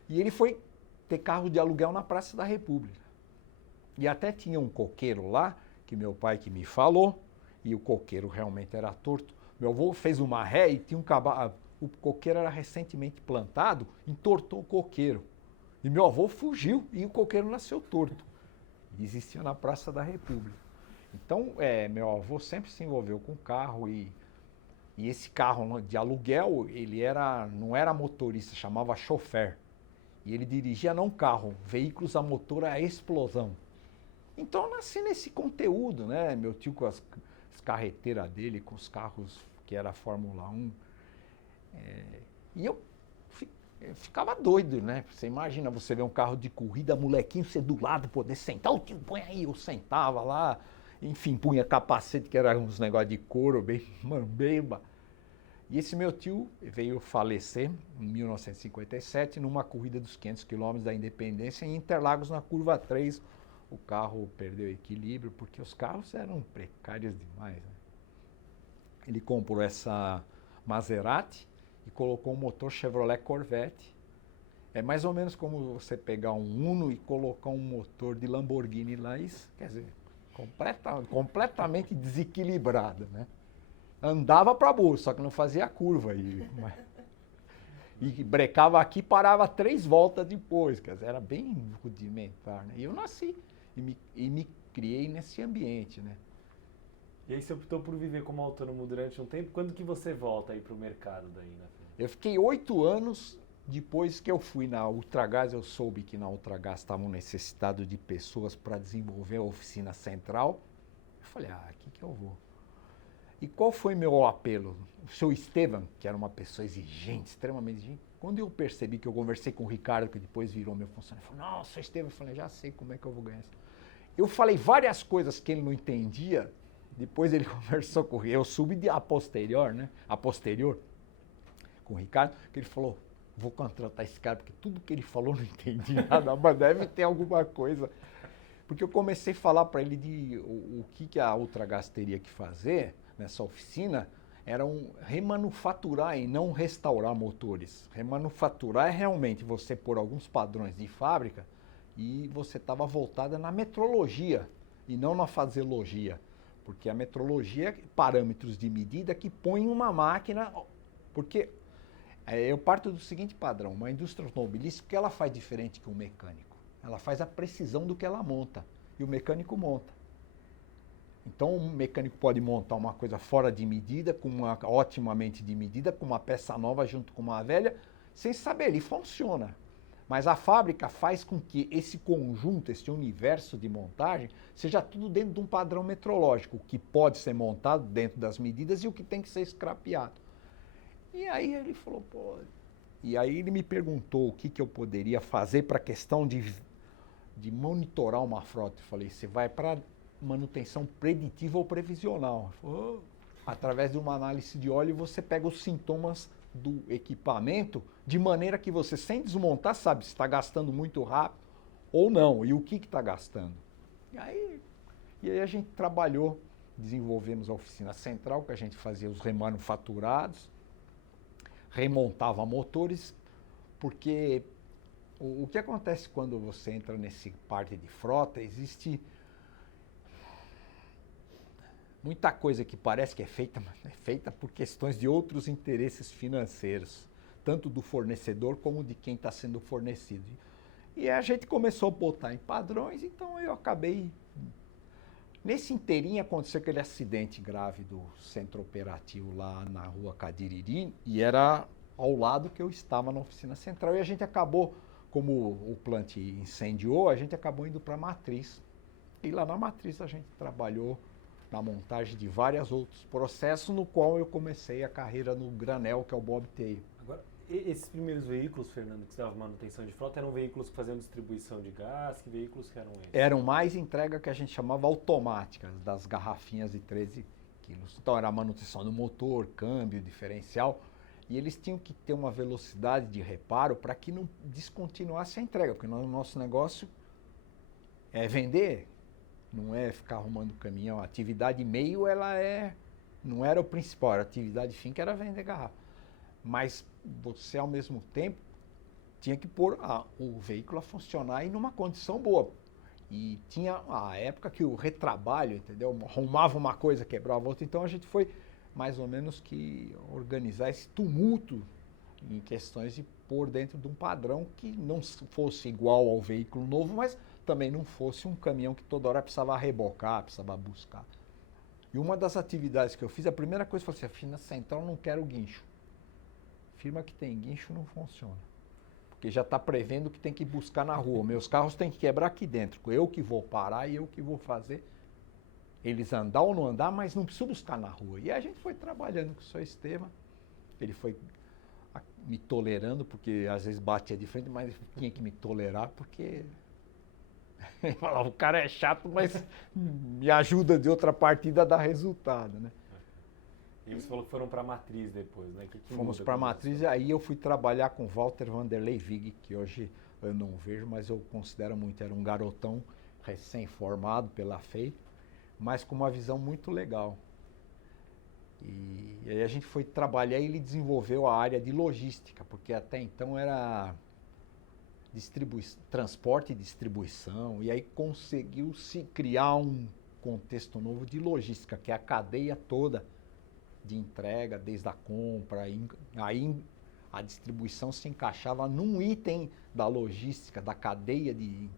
E ele foi ter carro de aluguel na Praça da República. E até tinha um coqueiro lá, que meu pai que me falou, e o coqueiro realmente era torto. Meu avô fez uma ré e tinha um cavalo, o coqueiro era recentemente plantado, entortou o coqueiro. E meu avô fugiu e o coqueiro nasceu torto. E existia na Praça da República. Então, meu avô sempre se envolveu com carro e esse carro de aluguel, ele não era motorista, chamava chofer. E ele dirigia não carro, veículos a motor a explosão. Então eu nasci nesse conteúdo, né? Meu tio com as carreteiras dele, com os carros que era Fórmula 1. E eu ficava doido, né? Você imagina você ver um carro de corrida, molequinho, você do lado, poder sentar, o tio põe aí, eu sentava lá, enfim, punha capacete, que era uns negócios de couro, bem mambemba. E esse meu tio veio falecer em 1957 numa corrida dos 500 quilômetros da Independência em Interlagos, na curva 3. O carro perdeu equilíbrio, porque os carros eram precários demais, né? Ele comprou essa Maserati e colocou um motor Chevrolet Corvette. É mais ou menos como você pegar um Uno e colocar um motor de Lamborghini lá, isso, quer dizer, completamente desequilibrado, né? Andava para burro, só que não fazia curva. E brecava aqui e parava 3 voltas depois, quer dizer, era bem rudimentar, né? E eu nasci e me criei nesse ambiente, né? E aí você optou por viver como autônomo durante um tempo. Quando que você volta aí para o mercado daí, né? Eu fiquei 8 anos, depois que eu fui na Ultragás, eu soube que na Ultragás estavam necessitados de pessoas para desenvolver a oficina central. Eu falei, aqui que eu vou. E qual foi meu apelo? O seu Estevam, que era uma pessoa exigente, extremamente exigente, quando eu percebi que eu conversei com o Ricardo, que depois virou meu funcionário, ele falou, nossa, Estevam, eu falei, já sei como é que eu vou ganhar isso. Eu falei várias coisas que ele não entendia, depois ele conversou comigo, eu subi a posterior, né? A posterior, com o Ricardo, que ele falou, vou contratar esse cara, porque tudo que ele falou eu não entendi nada, mas deve ter alguma coisa. Porque eu comecei a falar para ele de o que a Ultragás teria que fazer nessa oficina, era remanufaturar e não restaurar motores. Remanufaturar é realmente você pôr alguns padrões de fábrica e você estava voltada na metrologia e não na faseologia. Porque a metrologia é parâmetros de medida que põem uma máquina... Porque eu parto do seguinte padrão, uma indústria automobilística, o que ela faz diferente que um mecânico? Ela faz a precisão do que ela monta e o mecânico monta. Então, um mecânico pode montar uma coisa fora de medida, otimamente de medida, com uma peça nova junto com uma velha, sem saber, ele funciona. Mas a fábrica faz com que esse conjunto, esse universo de montagem, seja tudo dentro de um padrão metrológico, o que pode ser montado dentro das medidas e o que tem que ser scrapeado. E aí ele falou, pô, E aí ele me perguntou o que eu poderia fazer para a questão de monitorar uma frota. Eu falei, você vai para manutenção preditiva ou previsional. Ele falou, através de uma análise de óleo, você pega os sintomas do equipamento, de maneira que você, sem desmontar, sabe se está gastando muito rápido ou não, e o que está gastando. E aí a gente trabalhou, desenvolvemos a oficina central, que a gente fazia os remanufaturados, remontava motores, porque o que acontece quando você entra nesse parte de frota, existe muita coisa que parece que é feita, mas é feita por questões de outros interesses financeiros, tanto do fornecedor como de quem está sendo fornecido. E a gente começou a botar em padrões, então eu acabei... Nesse inteirinho aconteceu aquele acidente grave do centro operativo lá na rua Cadiriri, e era ao lado que eu estava na oficina central, e a gente acabou, como o plant incendiou, a gente acabou indo para a matriz. E lá na matriz a gente trabalhou na montagem de vários outros processos, no qual eu comecei a carreira no granel, que é o bobtail. Agora, esses primeiros veículos, Fernando, que você dava manutenção de frota, eram veículos que faziam distribuição de gás? Que veículos que eram esses? Eram mais entrega que a gente chamava automáticas, das garrafinhas de 13 quilos. Então era a manutenção do motor, câmbio, diferencial, e eles tinham que ter uma velocidade de reparo para que não descontinuasse a entrega, porque o nosso negócio é vender, não é ficar arrumando caminhão. A atividade meio, não era o principal, a atividade fim que era vender garrafa. Mas você, ao mesmo tempo, tinha que pôr o veículo a funcionar e numa condição boa. E tinha a época que o retrabalho, entendeu? Arrumava uma coisa, quebrava outra. Então a gente foi mais ou menos que organizar esse tumulto em questões de pôr dentro de um padrão que não fosse igual ao veículo novo, mas também não fosse um caminhão que toda hora precisava rebocar, precisava buscar. E uma das atividades que eu fiz, a primeira coisa foi assim, a oficina central não quero guincho. Firma que tem guincho não funciona. Porque já está prevendo que tem que buscar na rua. Meus carros têm que quebrar aqui dentro. Eu que vou parar e eu que vou fazer eles andar ou não andar, mas não preciso buscar na rua. E a gente foi trabalhando com o seu Estevam. Ele foi me tolerando, porque às vezes batia de frente, mas tinha que me tolerar, porque... Ele falava, o cara é chato, mas me ajuda de outra partida a dar resultado, né? E você falou que foram para a Matriz depois, né? Fomos para a Matriz, e aí eu fui trabalhar com Walter Vanderlei Vig, que hoje eu não vejo, mas eu considero muito. Era um garotão recém-formado pela FEI, mas com uma visão muito legal. E aí a gente foi trabalhar e ele desenvolveu a área de logística, porque até então era transporte e distribuição, e aí conseguiu se criar um contexto novo de logística, que é a cadeia toda de entrega, desde a compra, aí a distribuição se encaixava num item da logística, da cadeia de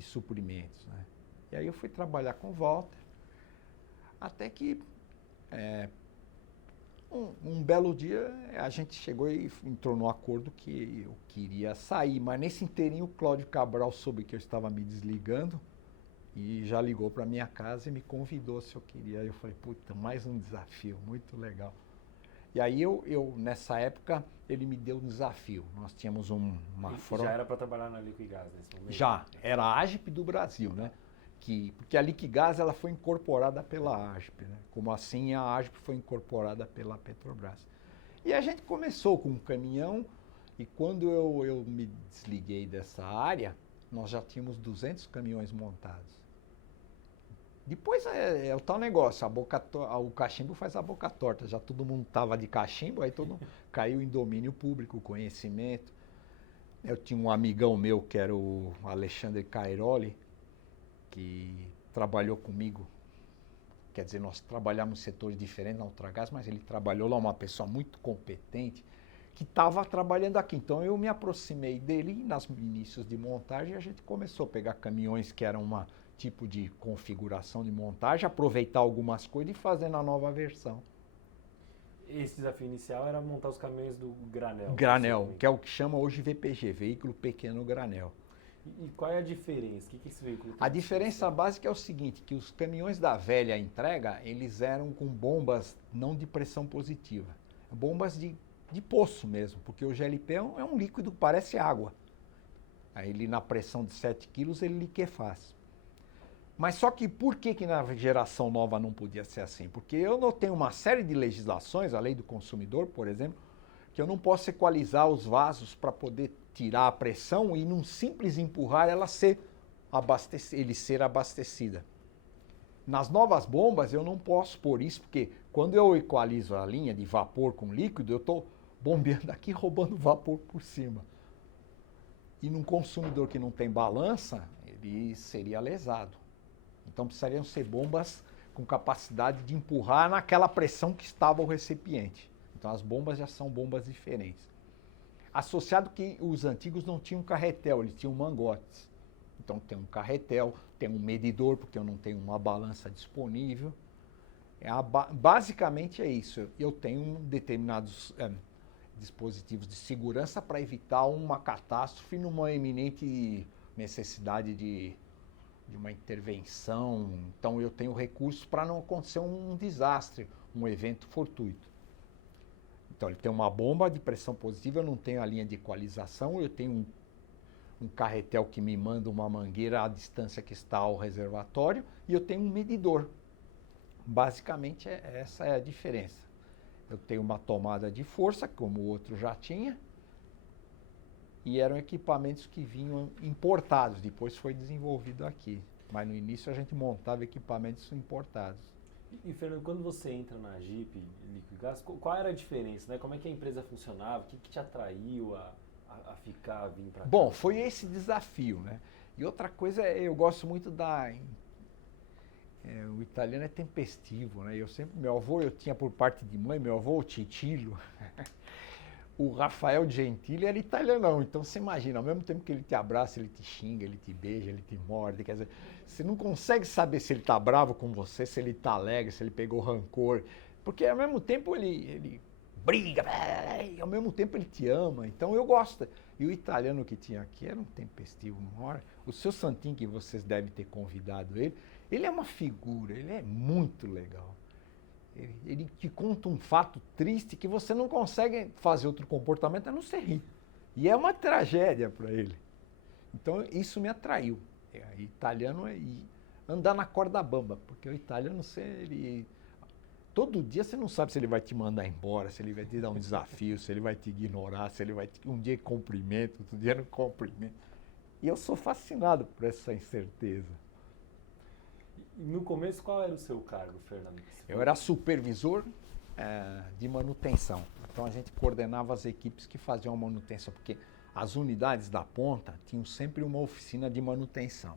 suprimentos, né? E aí eu fui trabalhar com o Walter, até que um belo dia a gente chegou e entrou no acordo que eu queria sair, mas nesse inteirinho o Cláudio Cabral soube que eu estava me desligando e já ligou para minha casa e me convidou se eu queria. Aí eu falei, puta, mais um desafio, muito legal. E aí eu nessa época, ele me deu um desafio. Nós tínhamos uma frota... Já era para trabalhar na Liquigás nesse momento? Já, era a AGIP do Brasil, né? Porque a Liquigás ela foi incorporada pela AGIP, né? Como assim a AGIP foi incorporada pela Petrobras. E a gente começou com um caminhão, e quando eu me desliguei dessa área, nós já tínhamos 200 caminhões montados. Depois é o tal negócio, o cachimbo faz a boca torta, já todo mundo estava de cachimbo, aí todo caiu em domínio público, conhecimento. Eu tinha um amigão meu que era o Alexandre Cairoli, que trabalhou comigo, quer dizer, nós trabalhamos em setores diferentes na Ultragás, mas ele trabalhou lá, uma pessoa muito competente, que estava trabalhando aqui. Então eu me aproximei dele e nos inícios de montagem a gente começou a pegar caminhões que eram um tipo de configuração de montagem, aproveitar algumas coisas e fazer na nova versão. Esse desafio inicial era montar os caminhões do granel. Granel, que é o que chama hoje VPG, Veículo Pequeno Granel. E qual é a diferença? O que esse veículo tem? A diferença básica é o seguinte, que os caminhões da velha entrega, eles eram com bombas não de pressão positiva, bombas de de poço mesmo, porque o GLP é um líquido que parece água. Aí ele, na pressão de 7 quilos, ele liquefaz. Mas só que por que na geração nova não podia ser assim? Porque eu não tenho uma série de legislações, a lei do consumidor, por exemplo, que eu não posso equalizar os vasos para poder tirar a pressão e num simples empurrar ela ser abastecida. Nas novas bombas eu não posso pôr isso, porque quando eu equalizo a linha de vapor com líquido, eu estou bombeando aqui, roubando vapor por cima. E num consumidor que não tem balança, ele seria lesado. Então precisariam ser bombas com capacidade de empurrar naquela pressão que estava o recipiente. Então as bombas já são bombas diferentes. Associado que os antigos não tinham carretel, eles tinham mangotes. Então tem um carretel, tem um medidor, porque eu não tenho uma balança disponível. Basicamente é isso. Eu tenho determinados dispositivos de segurança para evitar uma catástrofe numa iminente necessidade de uma intervenção. Então eu tenho recursos para não acontecer um desastre, um evento fortuito. Então ele tem uma bomba de pressão positiva, eu não tenho a linha de equalização, eu tenho um carretel que me manda uma mangueira à distância que está ao reservatório e eu tenho um medidor. Basicamente essa é a diferença. Eu tenho uma tomada de força, como o outro já tinha, e eram equipamentos que vinham importados, depois foi desenvolvido aqui. Mas no início a gente montava equipamentos importados. E Fernando, quando você entra na Jeep Liquigás, qual era a diferença, né? Como é que a empresa funcionava? O que te atraiu a ficar, a vir para cá? Bom, foi esse desafio, né? E outra coisa, eu gosto muito o italiano é tempestivo, né? Meu avô, eu tinha por parte de mãe, meu avô, o Titillo, o Rafael Gentili era italianão, então você imagina, ao mesmo tempo que ele te abraça, ele te xinga, ele te beija, ele te morde, quer dizer, você não consegue saber se ele tá bravo com você, se ele tá alegre, se ele pegou rancor, porque ao mesmo tempo ele briga, e ao mesmo tempo ele te ama, então eu gosto. E o italiano que tinha aqui era um tempestivo maior. O seu Santin, que vocês devem ter convidado ele é uma figura, ele é muito legal. Ele te conta um fato triste que você não consegue fazer outro comportamento a não ser rir. E é uma tragédia para ele. Então isso me atraiu. Italiano é andar na corda bamba, porque o italiano, todo dia você não sabe se ele vai te mandar embora, se ele vai te dar um desafio, se ele vai te ignorar, se ele vai um dia cumprimento, outro dia não cumprimento. E eu sou fascinado por essa incerteza. No começo, qual era o seu cargo, Fernando? Eu era supervisor de manutenção. Então a gente coordenava as equipes que faziam a manutenção, porque as unidades da ponta tinham sempre uma oficina de manutenção.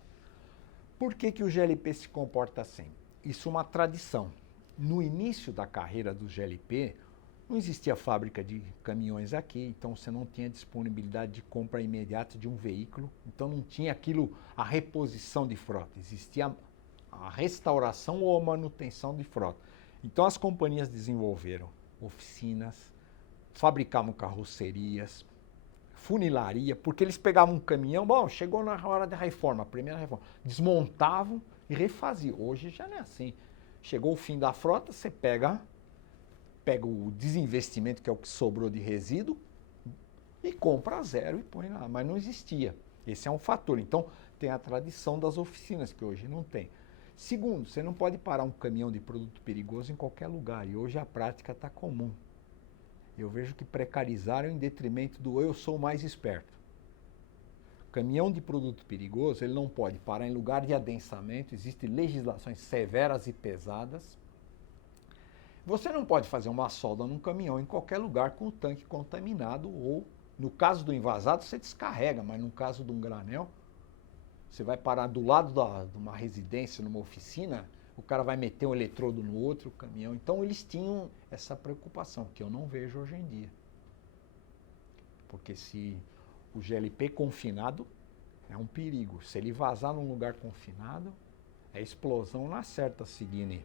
Por que o GLP se comporta assim? Isso é uma tradição. No início da carreira do GLP, não existia fábrica de caminhões aqui, então você não tinha disponibilidade de compra imediata de um veículo, então não tinha a reposição de frota, existia a restauração ou a manutenção de frota. Então as companhias desenvolveram oficinas, fabricavam carrocerias, funilaria, porque eles pegavam um caminhão, chegou na hora da reforma, a primeira reforma, desmontavam e refaziam. Hoje já não é assim. Chegou o fim da frota, você pega o desinvestimento, que é o que sobrou de resíduo, e compra a zero e põe lá. Mas não existia. Esse é um fator. Então tem a tradição das oficinas, que hoje não tem. Segundo, você não pode parar um caminhão de produto perigoso em qualquer lugar, e hoje a prática está comum. Eu vejo que precarizaram em detrimento do eu sou mais esperto. Caminhão de produto perigoso, ele não pode parar em lugar de adensamento, existem legislações severas e pesadas. Você não pode fazer uma solda num caminhão em qualquer lugar com o tanque contaminado, ou, no caso do envasado, você descarrega, mas no caso de um granel, você vai parar do lado de uma residência, numa oficina, o cara vai meter um eletrodo no outro caminhão. Então eles tinham essa preocupação, que eu não vejo hoje em dia. Porque se o GLP confinado é um perigo. Se ele vazar num lugar confinado, é explosão na certa, seguindo.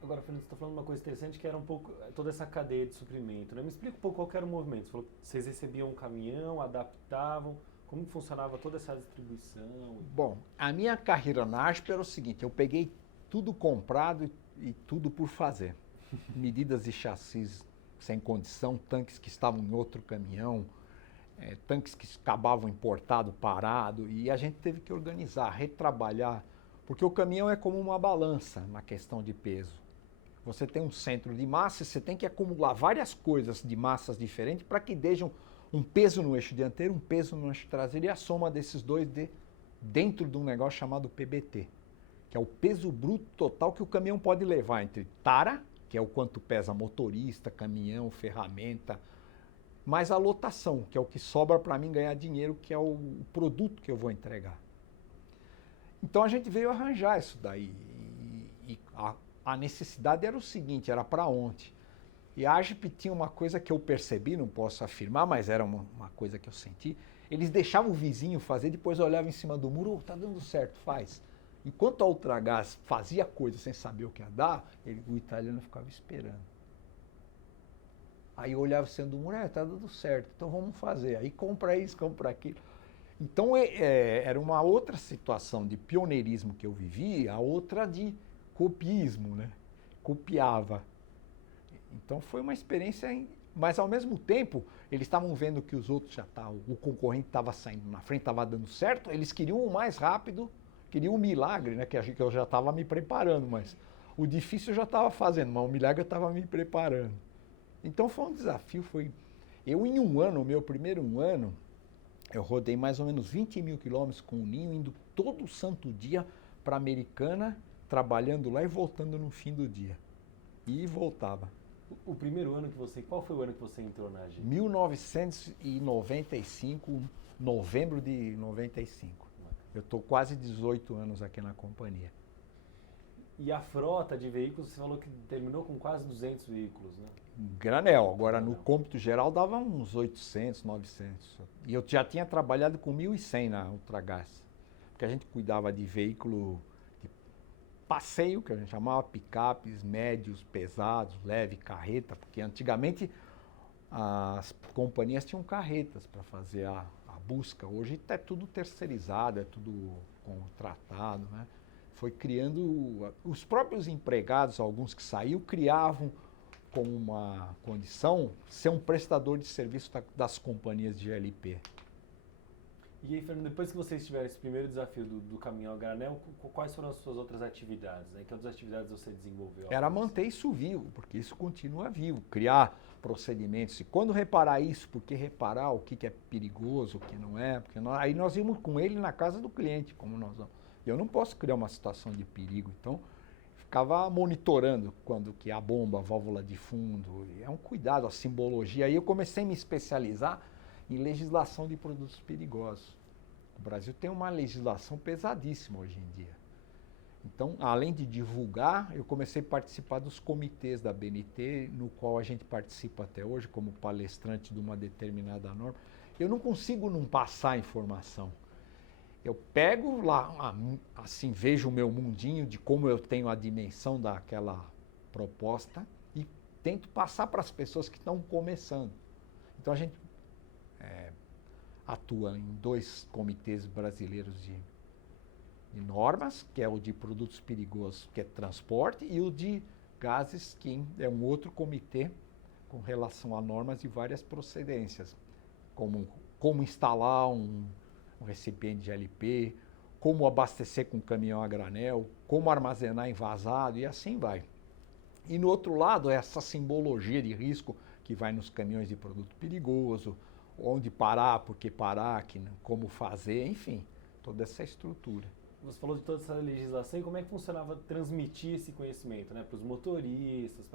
Agora, Fernando, você está falando uma coisa interessante, que era um pouco toda essa cadeia de suprimento, né? Me explica um pouco qual que era o movimento. Você falou que vocês recebiam um caminhão, adaptavam, como funcionava toda essa distribuição? Bom, a minha carreira na ASP era o seguinte, eu peguei tudo comprado e tudo por fazer. Medidas de chassis sem condição, tanques que estavam em outro caminhão, tanques que acabavam importado, parado, e a gente teve que organizar, retrabalhar, porque o caminhão é como uma balança na questão de peso. Você tem um centro de massa, você tem que acumular várias coisas de massas diferentes para que deixem um peso no eixo dianteiro, um peso no eixo traseiro, e a soma desses dois dentro de um negócio chamado PBT, que é o peso bruto total que o caminhão pode levar entre tara, que é o quanto pesa motorista, caminhão, ferramenta, mais a lotação, que é o que sobra para mim ganhar dinheiro, que é o produto que eu vou entregar. Então a gente veio arranjar isso daí. E a necessidade era o seguinte, era para ontem. E a AGIP tinha uma coisa que eu percebi, não posso afirmar, mas era uma coisa que eu senti. Eles deixavam o vizinho fazer, depois olhavam em cima do muro, tá dando certo, faz. Enquanto a Ultragaz fazia coisa sem saber o que ia dar, o italiano ficava esperando. Aí eu olhava em cima do muro, tá dando certo, então vamos fazer. Aí compra isso, compra aquilo. Então era uma outra situação de pioneirismo que eu vivi, a outra de copismo, né? Copiava. Então foi uma experiência, mas ao mesmo tempo eles estavam vendo que os outros já estavam, o concorrente estava saindo na frente, estava dando certo, eles queriam o mais rápido, queriam um milagre, né? Que eu já estava me preparando, mas o difícil eu já estava fazendo, mas o milagre eu estava me preparando. Então foi um desafio, eu em um ano, o meu primeiro ano, eu rodei mais ou menos 20 mil quilômetros com o Ninho, indo todo santo dia para Americana, trabalhando lá e voltando no fim do dia. E voltava. O primeiro ano que você... Qual foi o ano que você entrou na AGIP? 1995, novembro de 95. Eu estou quase 18 anos aqui na companhia. E a frota de veículos, você falou que terminou com quase 200 veículos, né? Granel. Agora, no cômputo geral, dava uns 800, 900. E eu já tinha trabalhado com 1.100 na Ultragaz. Porque a gente cuidava de veículo de passeio, que a gente chamava picapes, médios, pesados, leve, carreta. Porque antigamente as companhias tinham carretas para fazer a busca. Hoje é tudo terceirizado, é tudo contratado, né? Foi criando... Os próprios empregados, alguns que saíram, criavam como uma condição ser um prestador de serviço das companhias de GLP. E aí, Fernando, depois que vocês tiveram esse primeiro desafio do caminhão a granel, quais foram as suas outras atividades, né? Que outras atividades você desenvolveu? Era manter isso vivo, porque isso continua vivo, criar procedimentos. E quando reparar isso, porque reparar o que é perigoso, o que não é, porque aí nós íamos com ele na casa do cliente, como nós vamos. Eu não posso criar uma situação de perigo, então ficava monitorando quando que a bomba, a válvula de fundo, é um cuidado, a simbologia. Aí eu comecei a me especializar em legislação de produtos perigosos. O Brasil tem uma legislação pesadíssima hoje em dia. Então, além de divulgar, eu comecei a participar dos comitês da BNT, no qual a gente participa até hoje como palestrante de uma determinada norma. Eu não consigo não passar informação. Eu pego lá, assim, vejo o meu mundinho de como eu tenho a dimensão daquela proposta e tento passar para as pessoas que estão começando. Então a gente atua em 2 comitês brasileiros de normas, que é o de produtos perigosos, que é transporte, e o de gases, que é um outro comitê com relação a normas de várias procedências, como instalar um recipiente de LP, como abastecer com caminhão a granel, como armazenar envasado e assim vai. E no outro lado, essa simbologia de risco que vai nos caminhões de produto perigoso, onde parar, por que parar, como fazer, enfim, toda essa estrutura. Você falou de toda essa legislação e como é que funcionava transmitir esse conhecimento, né, para os motoristas,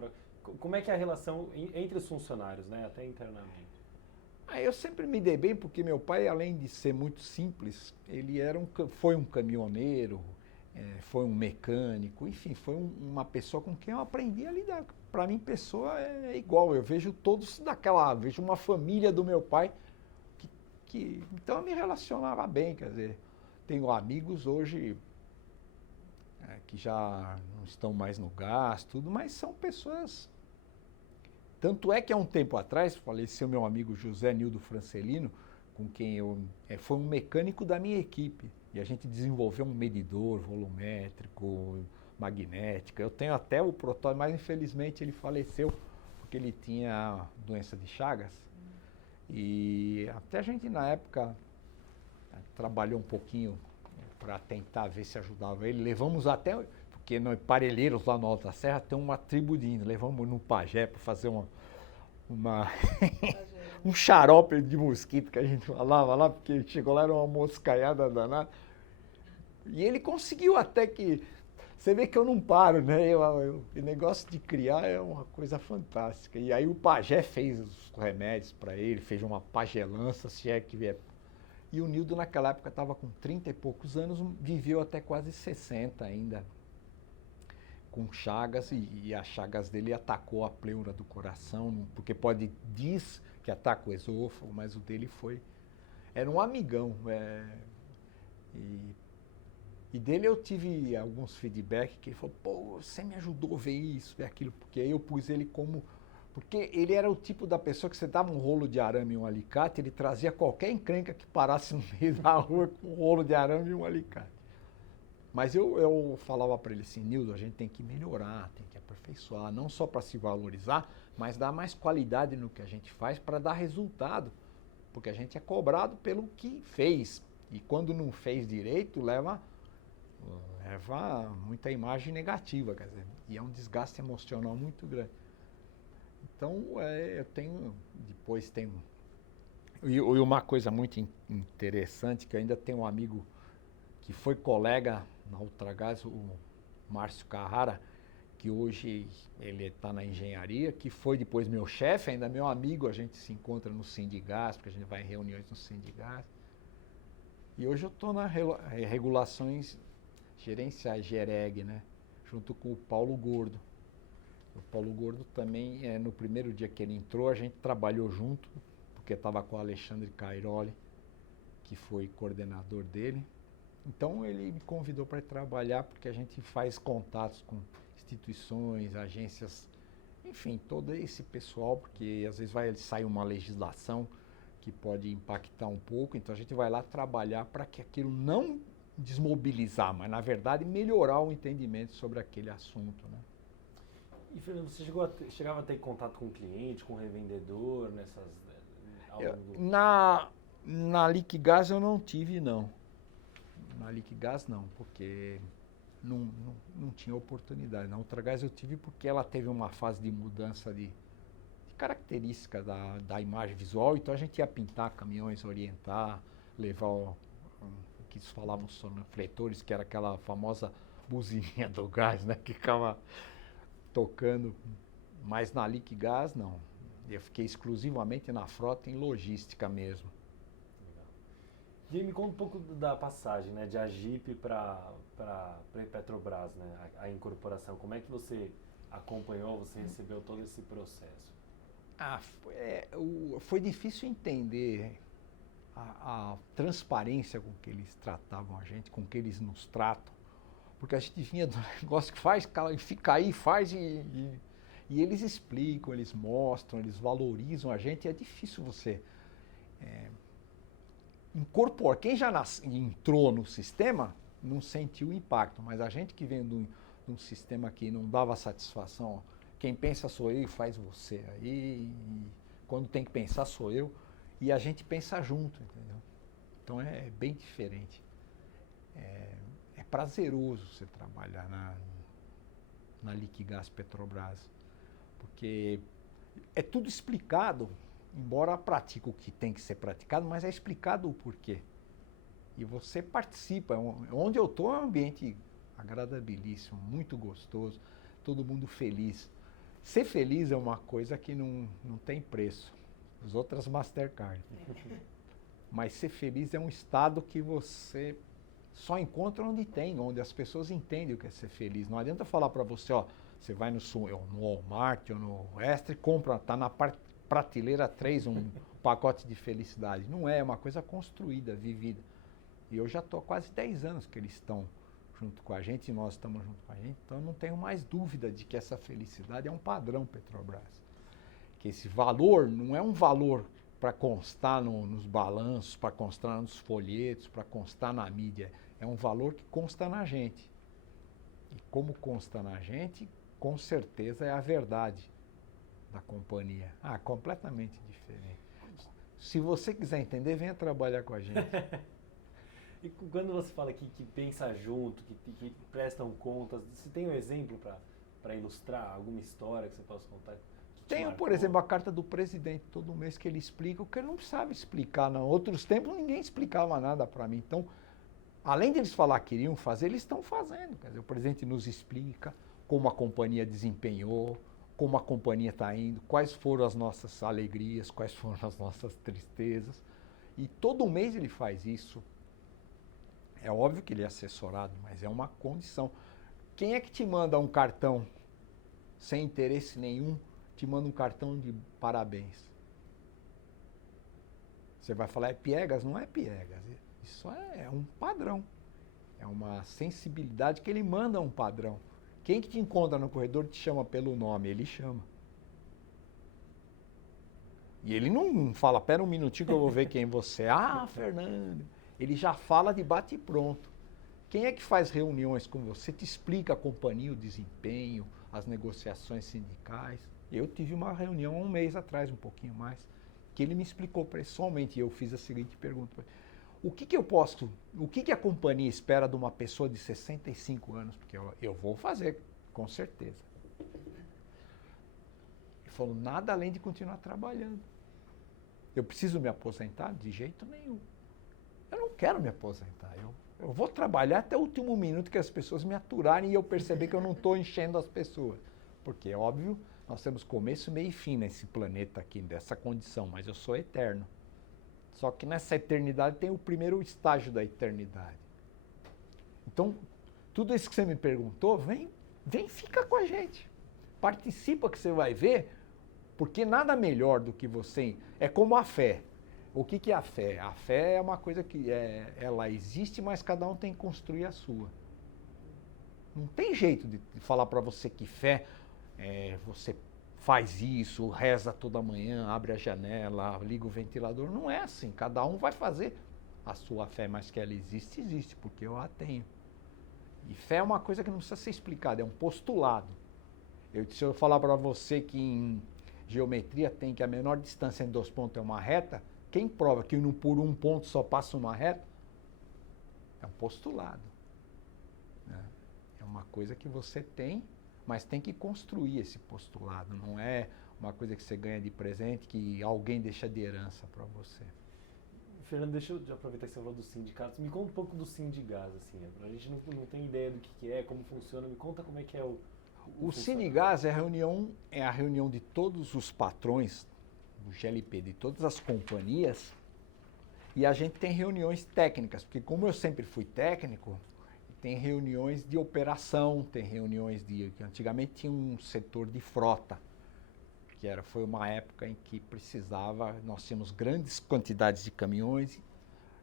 como é que é a relação entre os funcionários, né, até internamente? Eu sempre me dei bem porque meu pai, além de ser muito simples, ele foi um caminhoneiro, foi um mecânico, enfim, foi uma pessoa com quem eu aprendi a lidar. Para mim, pessoa é igual, eu vejo todos vejo uma família do meu pai, então eu me relacionava bem, quer dizer, tenho amigos hoje que já não estão mais no gás, tudo, mas são pessoas... Tanto é que há um tempo atrás, faleceu meu amigo José Nildo Francelino, com quem foi um mecânico da minha equipe. E a gente desenvolveu um medidor volumétrico, magnética. Eu tenho até o protótipo, mas infelizmente ele faleceu, porque ele tinha doença de Chagas. E até a gente, na época, trabalhou um pouquinho para tentar ver se ajudava ele. Levamos até, porque no Parelheiros, lá no Alto da Serra, tem uma tribo de índios. Levamos no pajé para fazer um xarope de mosquito que a gente falava lá, porque chegou lá, era uma moscaiada danada. E ele conseguiu até que... Você vê que eu não paro, né? O negócio de criar é uma coisa fantástica. E aí o pajé fez os remédios para ele, fez uma pagelança, se é que vier. E o Nildo naquela época estava com 30 e poucos anos, viveu até quase 60 ainda, com chagas, e a chagas dele atacou a pleura do coração, porque diz que ataca o esôfago, mas o dele era um amigão. E dele eu tive alguns feedback que ele falou, pô, você me ajudou a ver isso, ver aquilo, porque aí eu pus ele como... Porque ele era o tipo da pessoa que você dava um rolo de arame e um alicate, ele trazia qualquer encrenca que parasse no meio da rua com um rolo de arame e um alicate. Mas eu falava para ele assim, Nildo, a gente tem que melhorar, tem que aperfeiçoar, não só para se valorizar, mas dar mais qualidade no que a gente faz para dar resultado. Porque a gente é cobrado pelo que fez. E quando não fez direito, leva muita imagem negativa, quer dizer, e é um desgaste emocional muito grande. Então, depois tem... E uma coisa muito interessante, que eu ainda tenho um amigo que foi colega na Ultragás, o Márcio Carrara, que hoje ele está na engenharia, que foi depois meu chefe, ainda meu amigo, a gente se encontra no Sindigás, porque a gente vai em reuniões no Sindigás. E hoje eu estou nas regulações gerenciais, GEREG, né? Junto com o Paulo Gordo. O Paulo Gordo também, no primeiro dia que ele entrou, a gente trabalhou junto, porque estava com o Alexandre Cairoli, que foi coordenador dele. Então ele me convidou para trabalhar, porque a gente faz contatos com instituições, agências, enfim, todo esse pessoal, porque às vezes vai sair uma legislação que pode impactar um pouco, então a gente vai lá trabalhar para que aquilo não desmobilizar, mas na verdade melhorar o entendimento sobre aquele assunto, né? E Fernando, você chegava a ter contato com o cliente, com o revendedor, Na Liquigás eu não tive, não. Na Liquigás não, porque não tinha oportunidade. Na Ultragás eu tive porque ela teve uma fase de mudança de característica da imagem visual, então a gente ia pintar caminhões, orientar, levar o que eles falavam sonofletores, que era aquela famosa buzininha do gás, né, que ficava tocando. Mas na Liquigás não. Eu fiquei exclusivamente na frota em logística mesmo. Legal. E aí me conta um pouco da passagem, né, de Agip para Petrobras, né, a incorporação. Como é que você acompanhou, você recebeu todo esse processo? Foi difícil entender a transparência com que eles tratavam a gente, com que eles nos tratam, porque a gente vinha do negócio que faz, fica aí, faz e eles explicam, eles mostram, eles valorizam a gente, e é difícil você incorporar. Quem já entrou no sistema não sentiu o impacto, mas a gente que vem de um sistema que não dava satisfação, quem pensa sou eu e faz você, aí quando tem que pensar sou eu, e a gente pensa junto, entendeu? Então é bem diferente. É prazeroso você trabalhar na Liquigás Petrobras, porque é tudo explicado, embora pratique o que tem que ser praticado, mas é explicado o porquê. E você participa. Onde eu estou é um ambiente agradabilíssimo, muito gostoso, todo mundo feliz. Ser feliz é uma coisa que não tem preço. As outras Mastercard. Mas ser feliz é um estado que você só encontra onde as pessoas entendem o que é ser feliz. Não adianta falar para você, ó, você vai no Walmart ou no Extra e compra, tá na prateleira 3 um pacote de felicidade. Não é uma coisa construída, vivida. E eu já estou há quase 10 anos que eles estão junto com a gente e nós estamos junto com a gente, então eu não tenho mais dúvida de que essa felicidade é um padrão Petrobras. Que esse valor não é um valor para constar nos balanços, para constar nos folhetos, para constar na mídia. É um valor que consta na gente. E como consta na gente, com certeza é a verdade da companhia. Ah, completamente diferente. Se você quiser entender, venha trabalhar com a gente. E quando você fala que pensa junto, que prestam contas, você tem um exemplo para ilustrar alguma história que você possa contar? Tenho, por exemplo, a carta do presidente, todo mês que ele explica o que ele não precisava explicar. Não. Outros tempos ninguém explicava nada para mim. Então, além de eles falar que iriam fazer, eles estão fazendo. Quer dizer, o presidente nos explica como a companhia desempenhou, como a companhia está indo, quais foram as nossas alegrias, quais foram as nossas tristezas. E todo mês ele faz isso. É óbvio que ele é assessorado, mas é uma condição. Quem é que te manda um cartão sem interesse nenhum, te manda um cartão de parabéns? Você vai falar, é piegas? Não é piegas. Isso é um padrão. É uma sensibilidade que ele manda um padrão. Quem que te encontra no corredor te chama pelo nome? Ele chama. E ele não fala, pera um minutinho que eu vou ver quem você é. Ah, Fernando. Ele já fala de bate e pronto. Quem é que faz reuniões com você? Te explica a companhia, o desempenho, as negociações sindicais. Eu tive uma reunião há um mês atrás, um pouquinho mais, que ele me explicou pessoalmente e eu fiz a seguinte pergunta. O que a companhia espera de uma pessoa de 65 anos? Porque eu vou fazer, com certeza. Ele falou, nada além de continuar trabalhando. Eu preciso me aposentar? De jeito nenhum. Eu não quero me aposentar. Eu vou trabalhar até o último minuto que as pessoas me aturarem e eu perceber que eu não estou enchendo as pessoas. Porque, óbvio, nós temos começo, meio e fim nesse planeta aqui, dessa condição, mas eu sou eterno. Só que nessa eternidade tem o primeiro estágio da eternidade. Então, tudo isso que você me perguntou, vem fica com a gente. Participa que você vai ver, porque nada melhor do que você... É como a fé. O que é a fé? A fé é uma coisa que ela existe, mas cada um tem que construir a sua. Não tem jeito de falar para você que fé, você faz isso, reza toda manhã, abre a janela, liga o ventilador. Não é assim, cada um vai fazer a sua fé, mas que ela existe, existe, porque eu a tenho. E fé é uma coisa que não precisa ser explicada, é um postulado. Se eu falar para você que em geometria tem que a menor distância entre dois pontos é uma reta, quem prova que por um ponto só passa uma reta? É um postulado. Né? É uma coisa que você tem, mas tem que construir esse postulado. Não é uma coisa que você ganha de presente, que alguém deixa de herança para você. Fernando, deixa eu aproveitar que você falou dos sindicatos. Me conta um pouco do Sindigás, assim. A gente não tem ideia do que é, como funciona. Me conta como é que é o Sindigás é a reunião de todos os patrões do GLP, de todas as companhias, e a gente tem reuniões técnicas, porque como eu sempre fui técnico, tem reuniões de operação, tem reuniões que antigamente tinha um setor de frota, foi uma época em que nós tínhamos grandes quantidades de caminhões,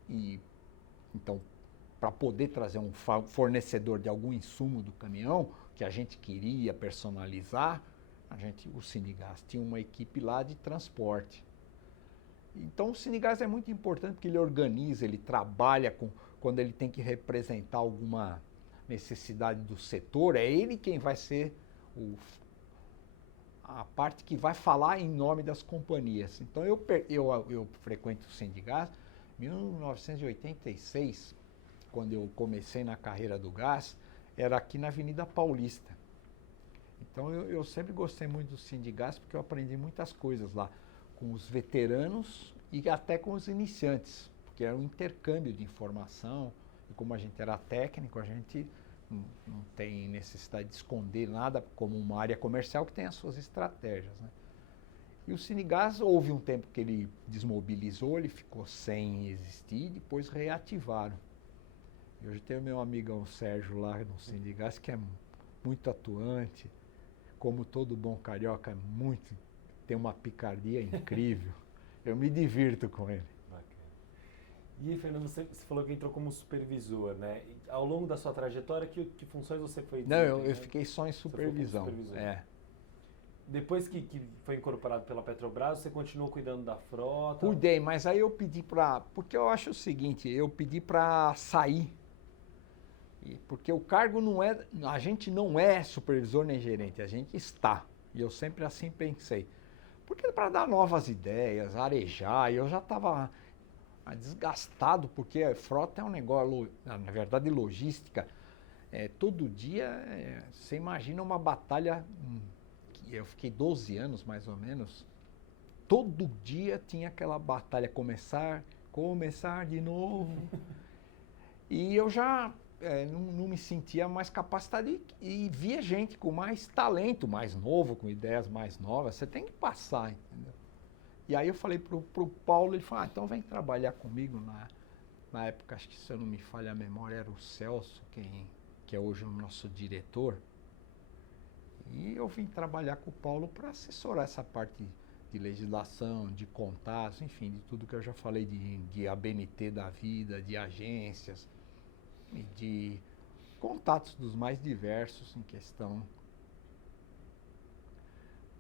e então, para poder trazer um fornecedor de algum insumo do caminhão, que a gente queria personalizar, o Sindigás tinha uma equipe lá de transporte. Então o Sindigás é muito importante porque ele organiza, ele trabalha quando ele tem que representar alguma necessidade do setor, é ele quem vai ser a parte que vai falar em nome das companhias. Então eu frequento o Sindigás em 1986, quando eu comecei na carreira do gás, era aqui na Avenida Paulista. Então eu sempre gostei muito do Sindigás porque eu aprendi muitas coisas lá, com os veteranos e até com os iniciantes, porque era um intercâmbio de informação, e como a gente era técnico, a gente não tem necessidade de esconder nada como uma área comercial que tem as suas estratégias. Né? E o Sindigás, houve um tempo que ele desmobilizou, ele ficou sem existir, depois reativaram. E hoje tem o meu amigão Sérgio lá no Sindigás, que é muito atuante, como todo bom carioca, tem uma picardia incrível. Eu me divirto com ele. Bacana. E, Fernando, você falou que entrou como supervisor, né? E, ao longo da sua trajetória, que funções você foi desempenhando? Não, eu fiquei só em supervisão. Depois que foi incorporado pela Petrobras, você continuou cuidando da frota? Cuidei, mas aí eu pedi porque eu acho o seguinte, eu pedi para sair. Porque o cargo a gente não é supervisor nem gerente, a gente está. E eu sempre assim pensei. Porque para dar novas ideias, arejar, e eu já estava desgastado, porque frota é um negócio, na verdade logística, todo dia, você imagina uma batalha, que eu fiquei 12 anos mais ou menos, todo dia tinha aquela batalha, começar de novo, e eu já não me sentia mais capacitado e via gente com mais talento, mais novo, com ideias mais novas, você tem que passar, entendeu? E aí eu falei pro Paulo, ele falou, então vem trabalhar comigo. Na época, acho que se eu não me falha a memória, era o Celso, que é hoje o nosso diretor. E eu vim trabalhar com o Paulo para assessorar essa parte de legislação, de contatos, enfim, de tudo que eu já falei de ABNT da vida, de agências, e de contatos dos mais diversos em questão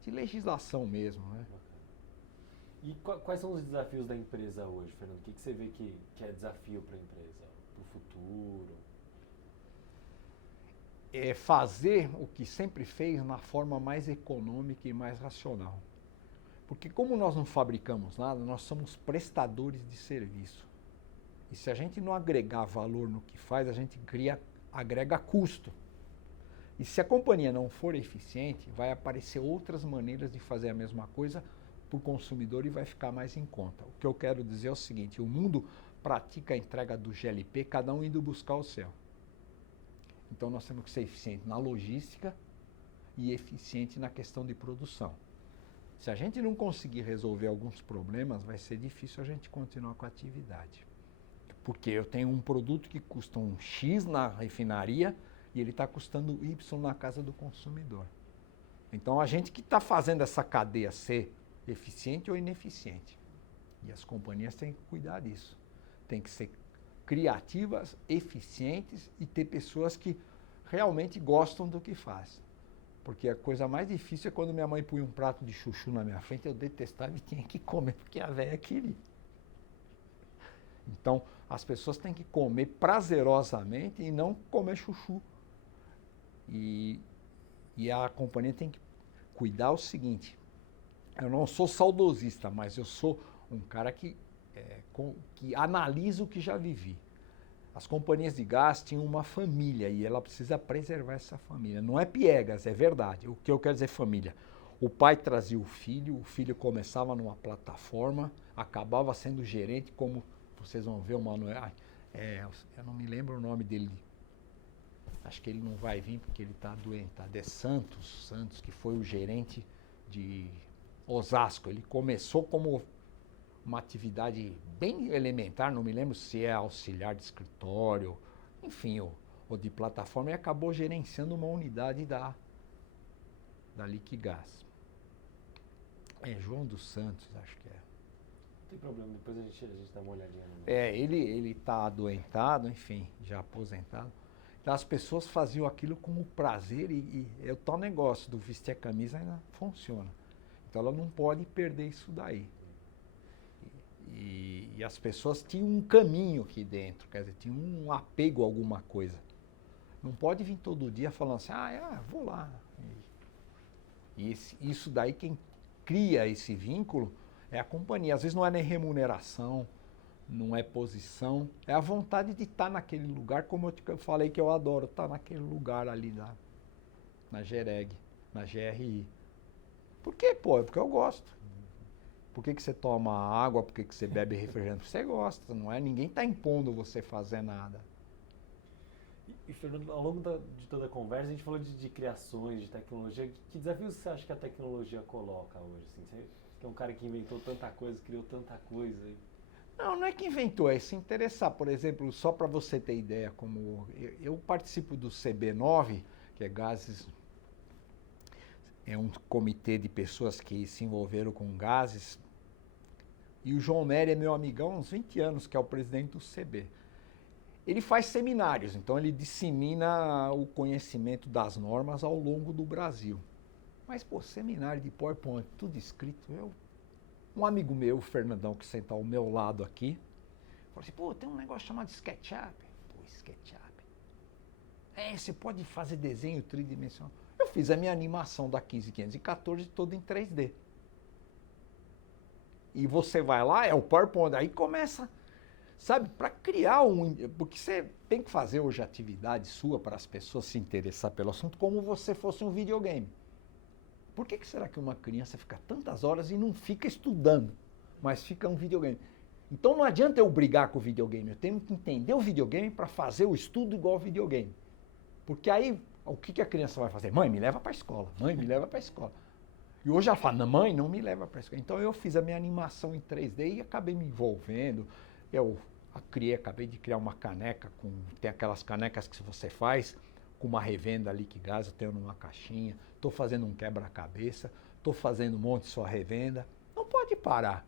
de legislação mesmo, né? E quais são os desafios da empresa hoje, Fernando? O que você vê que é desafio para a empresa, para o futuro? É fazer o que sempre fez na forma mais econômica e mais racional. Porque como nós não fabricamos nada, nós somos prestadores de serviço. E se a gente não agregar valor no que faz, a gente agrega custo. E se a companhia não for eficiente, vai aparecer outras maneiras de fazer a mesma coisa para o consumidor e vai ficar mais em conta. O que eu quero dizer é o seguinte, o mundo pratica a entrega do GLP, cada um indo buscar o seu. Então nós temos que ser eficientes na logística e eficiente na questão de produção. Se a gente não conseguir resolver alguns problemas, vai ser difícil a gente continuar com a atividade. Porque eu tenho um produto que custa um X na refinaria e ele está custando Y na casa do consumidor. Então a gente que está fazendo essa cadeia ser eficiente ou ineficiente. E as companhias têm que cuidar disso. Tem que ser criativas, eficientes e ter pessoas que realmente gostam do que faz. Porque a coisa mais difícil é quando minha mãe punha um prato de chuchu na minha frente, eu detestava e tinha que comer, porque a velha queria. Então, as pessoas têm que comer prazerosamente e não comer chuchu. E a companhia tem que cuidar o seguinte, eu não sou saudosista, mas eu sou um cara que analisa o que já vivi. As companhias de gás tinham uma família e ela precisa preservar essa família. Não é piegas, é verdade. O que eu quero dizer é família. O pai trazia o filho começava numa plataforma, acabava sendo gerente, como vocês vão ver o Manuel. Eu não me lembro o nome dele. Acho que ele não vai vir porque ele está doentado. É Santos, que foi o gerente de Osasco. Ele começou como uma atividade bem elementar, não me lembro se é auxiliar de escritório, enfim, ou de plataforma, e acabou gerenciando uma unidade da Liquigás. João dos Santos, acho que é. Não tem problema, depois a gente dá uma olhadinha. Ele está adoentado, enfim, já aposentado. Então as pessoas faziam aquilo com prazer e é o tal negócio do vestir a camisa ainda funciona. Então ela não pode perder isso daí. E as pessoas tinham um caminho aqui dentro, quer dizer, tinham um apego a alguma coisa. Não pode vir todo dia falando assim, vou lá. Isso daí, quem cria esse vínculo é a companhia. Às vezes não é nem remuneração, não é posição, é a vontade de estar naquele lugar, como eu falei que eu adoro, estar naquele lugar ali na GEREG, na GRI. Por quê, pô? Porque eu gosto. Por que você toma água? Por que você bebe refrigerante? Porque você gosta, não é? Ninguém está impondo você fazer nada. E Fernando, ao longo de toda a conversa, a gente falou de criações, de tecnologia. Que desafios você acha que a tecnologia coloca hoje? Assim, você é um cara que inventou tanta coisa, criou tanta coisa. Não é que inventou, é se interessar. Por exemplo, só para você ter ideia, como eu participo do CB9, que é gases... É um comitê de pessoas que se envolveram com gases. E o João Nery é meu amigão há uns 20 anos, que é o presidente do CB. Ele faz seminários, então ele dissemina o conhecimento das normas ao longo do Brasil. Mas, seminário de PowerPoint, tudo escrito. Um amigo meu, o Fernandão, que senta ao meu lado aqui, falou assim, tem um negócio chamado SketchUp. SketchUp. Você pode fazer desenho tridimensional. Eu fiz a minha animação da 15514 toda em 3D. e você vai lá, é o PowerPoint. Aí começa, sabe, para criar porque você tem que fazer hoje atividade sua para as pessoas se interessar pelo assunto como você fosse um videogame. Por que será que uma criança fica tantas horas e não fica estudando, mas fica um videogame? Então não adianta eu brigar com o videogame, eu tenho que entender o videogame para fazer o estudo igual ao videogame. Porque aí, o que a criança vai fazer? Mãe, me leva para a escola, mãe, me leva para a escola. E hoje ela fala, mãe, não me leva para a escola. Então eu fiz a minha animação em 3D e acabei me envolvendo. Acabei de criar uma caneca, tem aquelas canecas que você faz com uma revenda Liquigás, eu tenho numa caixinha. Estou fazendo um quebra-cabeça, estou fazendo um monte só revenda. Não pode parar.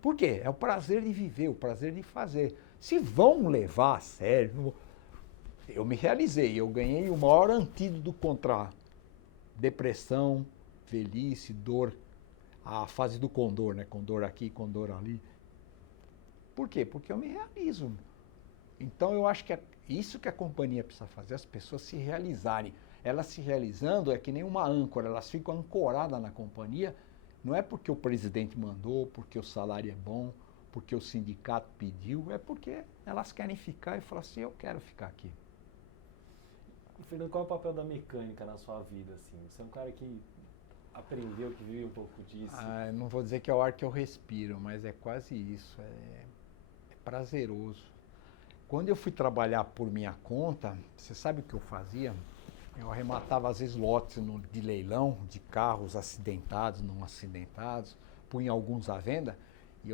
Por quê? É o prazer de viver, o prazer de fazer. Se vão levar a sério, eu me realizei, eu ganhei o maior antídoto contra depressão, velhice, dor, a fase do condor, né? Condor aqui, condor ali. Por quê? Porque eu me realizo. Então eu acho que é isso que a companhia precisa fazer, as pessoas se realizarem. Elas se realizando é que nem uma âncora, elas ficam ancoradas na companhia, não é porque o presidente mandou, porque o salário é bom, porque o sindicato pediu, é porque elas querem ficar e falar assim, eu quero ficar aqui. Fernando, qual é o papel da mecânica na sua vida? Assim? Você é um cara que aprendeu, que vive um pouco disso. Eu não vou dizer que é o ar que eu respiro, mas é quase isso, é prazeroso. Quando eu fui trabalhar por minha conta, você sabe o que eu fazia? Eu arrematava às vezes lotes de leilão de carros acidentados, não acidentados, punha alguns à venda e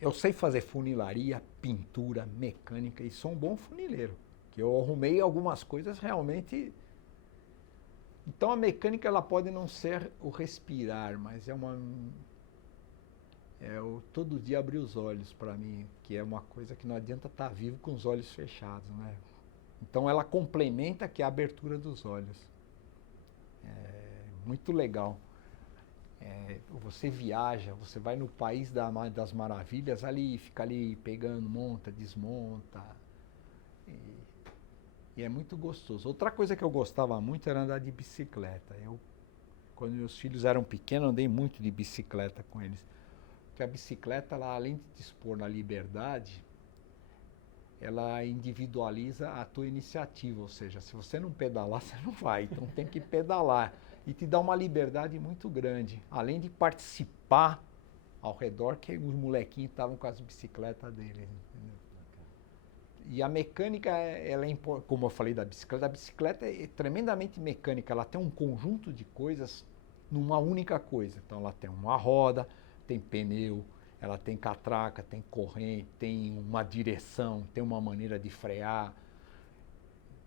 eu sei fazer funilaria, pintura, mecânica e sou um bom funileiro. Que eu arrumei algumas coisas realmente. Então a mecânica ela pode não ser o respirar, mas todo dia abrir os olhos para mim, que é uma coisa que não adianta estar vivo com os olhos fechados, né? Então ela complementa que a abertura dos olhos. É muito legal. Você viaja, você vai no país das maravilhas, ali fica ali pegando, monta, desmonta. E é muito gostoso. Outra coisa que eu gostava muito era andar de bicicleta. Quando meus filhos eram pequenos, andei muito de bicicleta com eles. Porque a bicicleta, ela, além de te expor na liberdade, ela individualiza a tua iniciativa, ou seja, se você não pedalar, você não vai, então tem que pedalar. E te dá uma liberdade muito grande, além de participar ao redor, que os molequinhos estavam com as bicicletas deles. Entendeu? E a mecânica, como eu falei da bicicleta, a bicicleta é tremendamente mecânica, ela tem um conjunto de coisas numa única coisa. Então ela tem uma roda, tem pneu, ela tem catraca, tem corrente, tem uma direção, tem uma maneira de frear.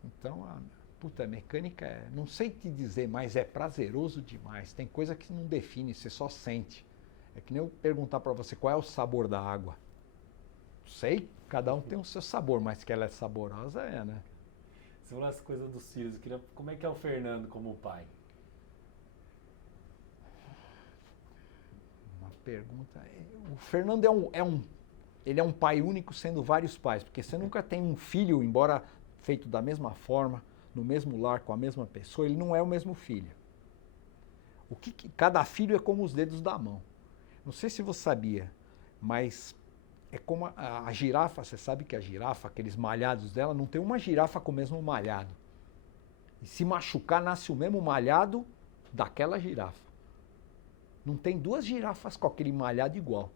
Então, a mecânica não sei te dizer, mas é prazeroso demais. Tem coisa que não define, você só sente. É que nem eu perguntar para você qual é o sabor da água. Sei, cada um tem o seu sabor, mas que ela é saborosa, né? Você falou as coisas dos filhos, como é que é o Fernando como pai? Pergunta. O Fernando ele é um pai único sendo vários pais, porque você nunca tem um filho, embora feito da mesma forma, no mesmo lar, com a mesma pessoa, ele não é o mesmo filho. Cada filho é como os dedos da mão. Não sei se você sabia, mas é como a girafa, você sabe que a girafa, aqueles malhados dela, não tem uma girafa com o mesmo malhado. E se machucar, nasce o mesmo malhado daquela girafa. Não tem duas girafas com aquele malhado igual.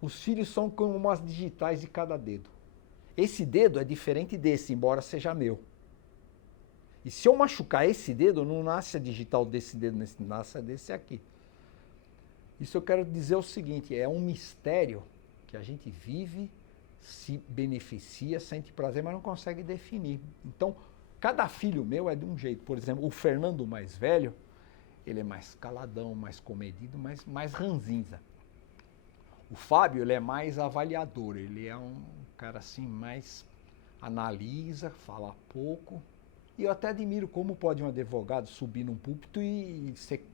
Os filhos são como umas digitais de cada dedo. Esse dedo é diferente desse, embora seja meu. E se eu machucar esse dedo, não nasce a digital desse dedo, nasce a desse aqui. Isso eu quero dizer o seguinte, é um mistério que a gente vive, se beneficia, sente prazer, mas não consegue definir. Então, cada filho meu é de um jeito. Por exemplo, o Fernando mais velho, ele é mais caladão, mais comedido, mais ranzinza. O Fábio, ele é mais avaliador, ele é um cara assim, mais analisa, fala pouco. E eu até admiro como pode um advogado subir num púlpito e ser...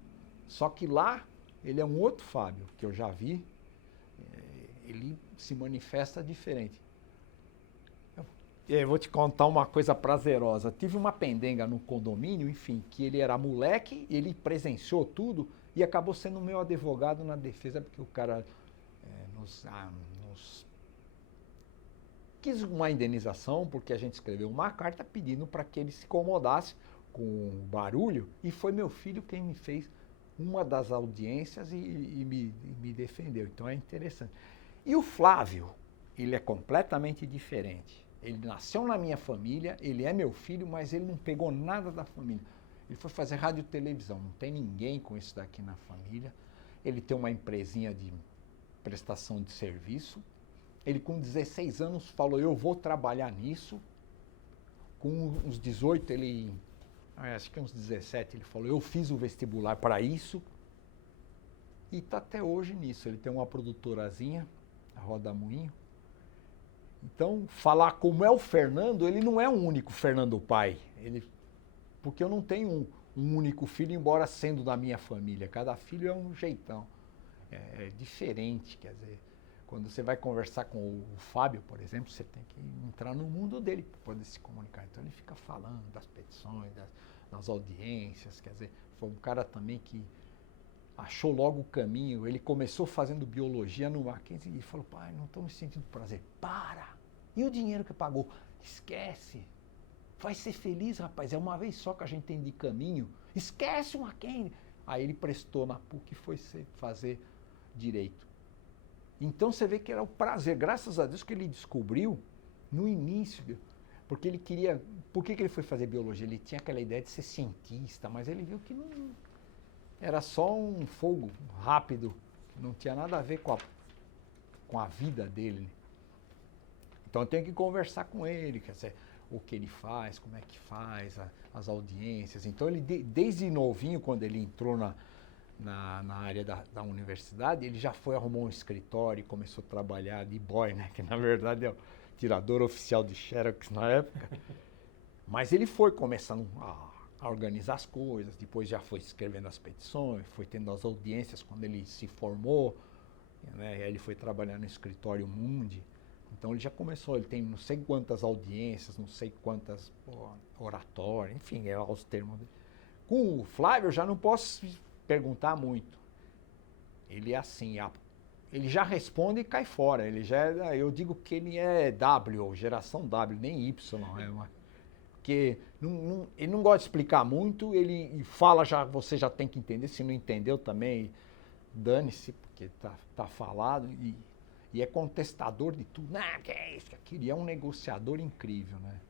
Só que lá, ele é um outro Fábio, que eu já vi, ele se manifesta diferente. Eu vou te contar uma coisa prazerosa. Tive uma pendenga no condomínio, enfim, que ele era moleque, ele presenciou tudo, e acabou sendo o meu advogado na defesa, porque o cara nos quis uma indenização, porque a gente escreveu uma carta pedindo para que ele se incomodasse com o barulho, e foi meu filho quem me fez uma das audiências e me defendeu. Então é interessante. E o Flávio, ele é completamente diferente. Ele nasceu na minha família, ele é meu filho, mas ele não pegou nada da família. Ele foi fazer rádio e televisão, não tem ninguém com isso daqui na família. Ele tem uma empresinha de prestação de serviço. Ele com 16 anos falou, eu vou trabalhar nisso. Com uns 18, acho que uns 17, ele falou, eu fiz o vestibular para isso. E está até hoje nisso. Ele tem uma produtorazinha, a Roda Moinho. Então, falar como é o Fernando, ele não é um único Fernando pai. Porque eu não tenho um único filho, embora sendo da minha família. Cada filho é um jeitão. É diferente, quer dizer. Quando você vai conversar com o Fábio, por exemplo, você tem que entrar no mundo dele para poder se comunicar. Então ele fica falando das petições, das audiências, quer dizer, foi um cara também que achou logo o caminho. Ele começou fazendo biologia no Mackenzie e falou, pai, não estou me sentindo prazer. Para! E o dinheiro que pagou? Esquece! Vai ser feliz, rapaz, é uma vez só que a gente tem de caminho. Esquece o Mackenzie! Aí ele prestou na PUC e foi fazer direito. Então você vê que era o prazer, graças a Deus que ele descobriu no início, porque ele queria, por que ele foi fazer biologia? Ele tinha aquela ideia de ser cientista, mas ele viu que não, era só um fogo rápido, não tinha nada a ver com a vida dele. Então eu tenho que conversar com ele, quer dizer, o que ele faz, como é que faz, as audiências. Então ele, desde novinho, quando ele entrou na área da universidade, ele já arrumou um escritório e começou a trabalhar de boy, né? Que na verdade é o tirador oficial de Xerox na época. Mas ele foi começando a organizar as coisas, depois já foi escrevendo as petições, foi tendo as audiências quando ele se formou, né? E aí ele foi trabalhar no escritório Mundi. Então ele já começou, ele tem não sei quantas audiências, não sei quantas oratórias, enfim, é os termos dele. Com o Flávio eu já não posso perguntar muito. Ele é assim, ele já responde e cai fora. Eu digo que ele é W, geração W, nem Y. Porque ele não gosta de explicar muito, ele fala, você já tem que entender. Se não entendeu também, dane-se, porque tá falado. E é contestador de tudo. Não, que é isso, que aquilo. E é um negociador incrível, né?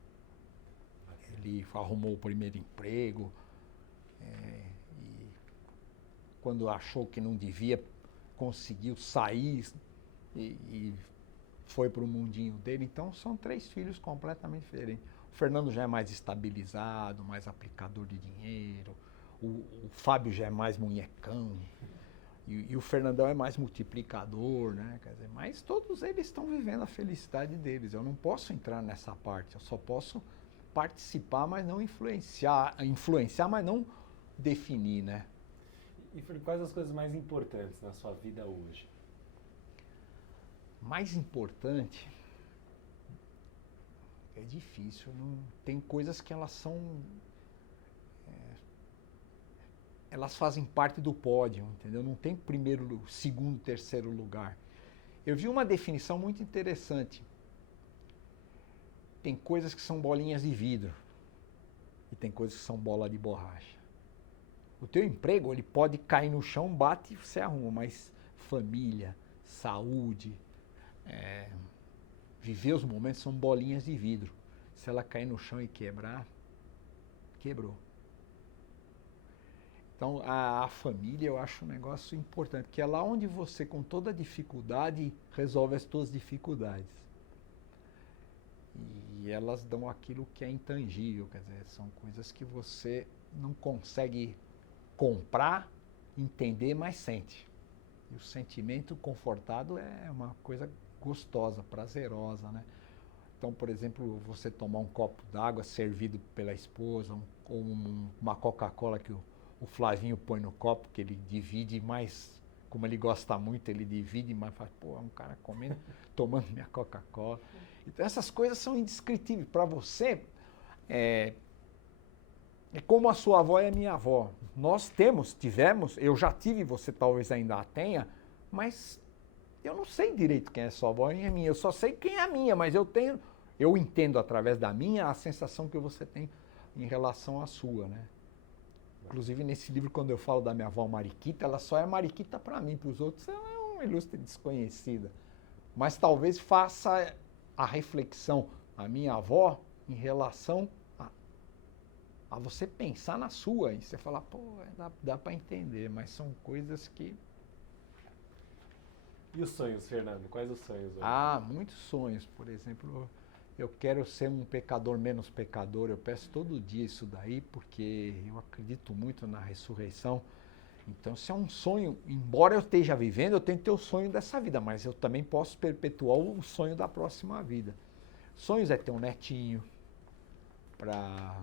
Ele arrumou o primeiro emprego. Quando achou que não devia, conseguiu sair e foi para o mundinho dele. Então, são 3 filhos completamente diferentes. O Fernando já é mais estabilizado, mais aplicador de dinheiro. O Fábio já é mais munhecão. E o Fernandão é mais multiplicador, né? Quer dizer, mas todos eles estão vivendo a felicidade deles. Eu não posso entrar nessa parte. Eu só posso participar, mas não influenciar, mas não definir, né? E quais as coisas mais importantes na sua vida hoje? Mais importante? É difícil. Tem coisas que elas são... elas fazem parte do pódio, entendeu? Não tem primeiro, segundo, terceiro lugar. Eu vi uma definição muito interessante. Tem coisas que são bolinhas de vidro e tem coisas que são bola de borracha. O teu emprego, ele pode cair no chão, bate e você arruma, mas família, saúde, viver os momentos são bolinhas de vidro. Se ela cair no chão e quebrar, quebrou. Então, a família eu acho um negócio importante, que é lá onde você, com toda dificuldade, resolve as tuas dificuldades. E elas dão aquilo que é intangível, quer dizer, são coisas que você não consegue comprar, entender, mas sente. E o sentimento confortado é uma coisa gostosa, prazerosa, né? Então, por exemplo, você tomar um copo d'água servido pela esposa, ou uma Coca-Cola que o Flavinho põe no copo, que ele divide mais, como ele gosta muito, ele divide mais, fala, pô, é um cara comendo, tomando minha Coca-Cola. Então essas coisas são indescritíveis. Para você, é como a sua avó é a minha avó. Nós tivemos, eu já tive, você talvez ainda a tenha, mas eu não sei direito quem é sua avó e a minha. Eu só sei quem é a minha, mas eu entendo através da minha a sensação que você tem em relação à sua, né? Inclusive nesse livro, quando eu falo da minha avó Mariquita, ela só é Mariquita para mim, para os outros ela é uma ilustre desconhecida. Mas talvez faça a reflexão, a minha avó, em relação a você pensar na sua. E você falar, pô, dá para entender, mas são coisas que... E os sonhos, Fernando? Quais os sonhos? Ah, muitos sonhos. Por exemplo, eu quero ser um pecador menos pecador. Eu peço todo dia isso daí, porque eu acredito muito na ressurreição. Então, se é um sonho, embora eu esteja vivendo, eu tenho que ter o sonho dessa vida, mas eu também posso perpetuar o sonho da próxima vida. Sonhos é ter um netinho, para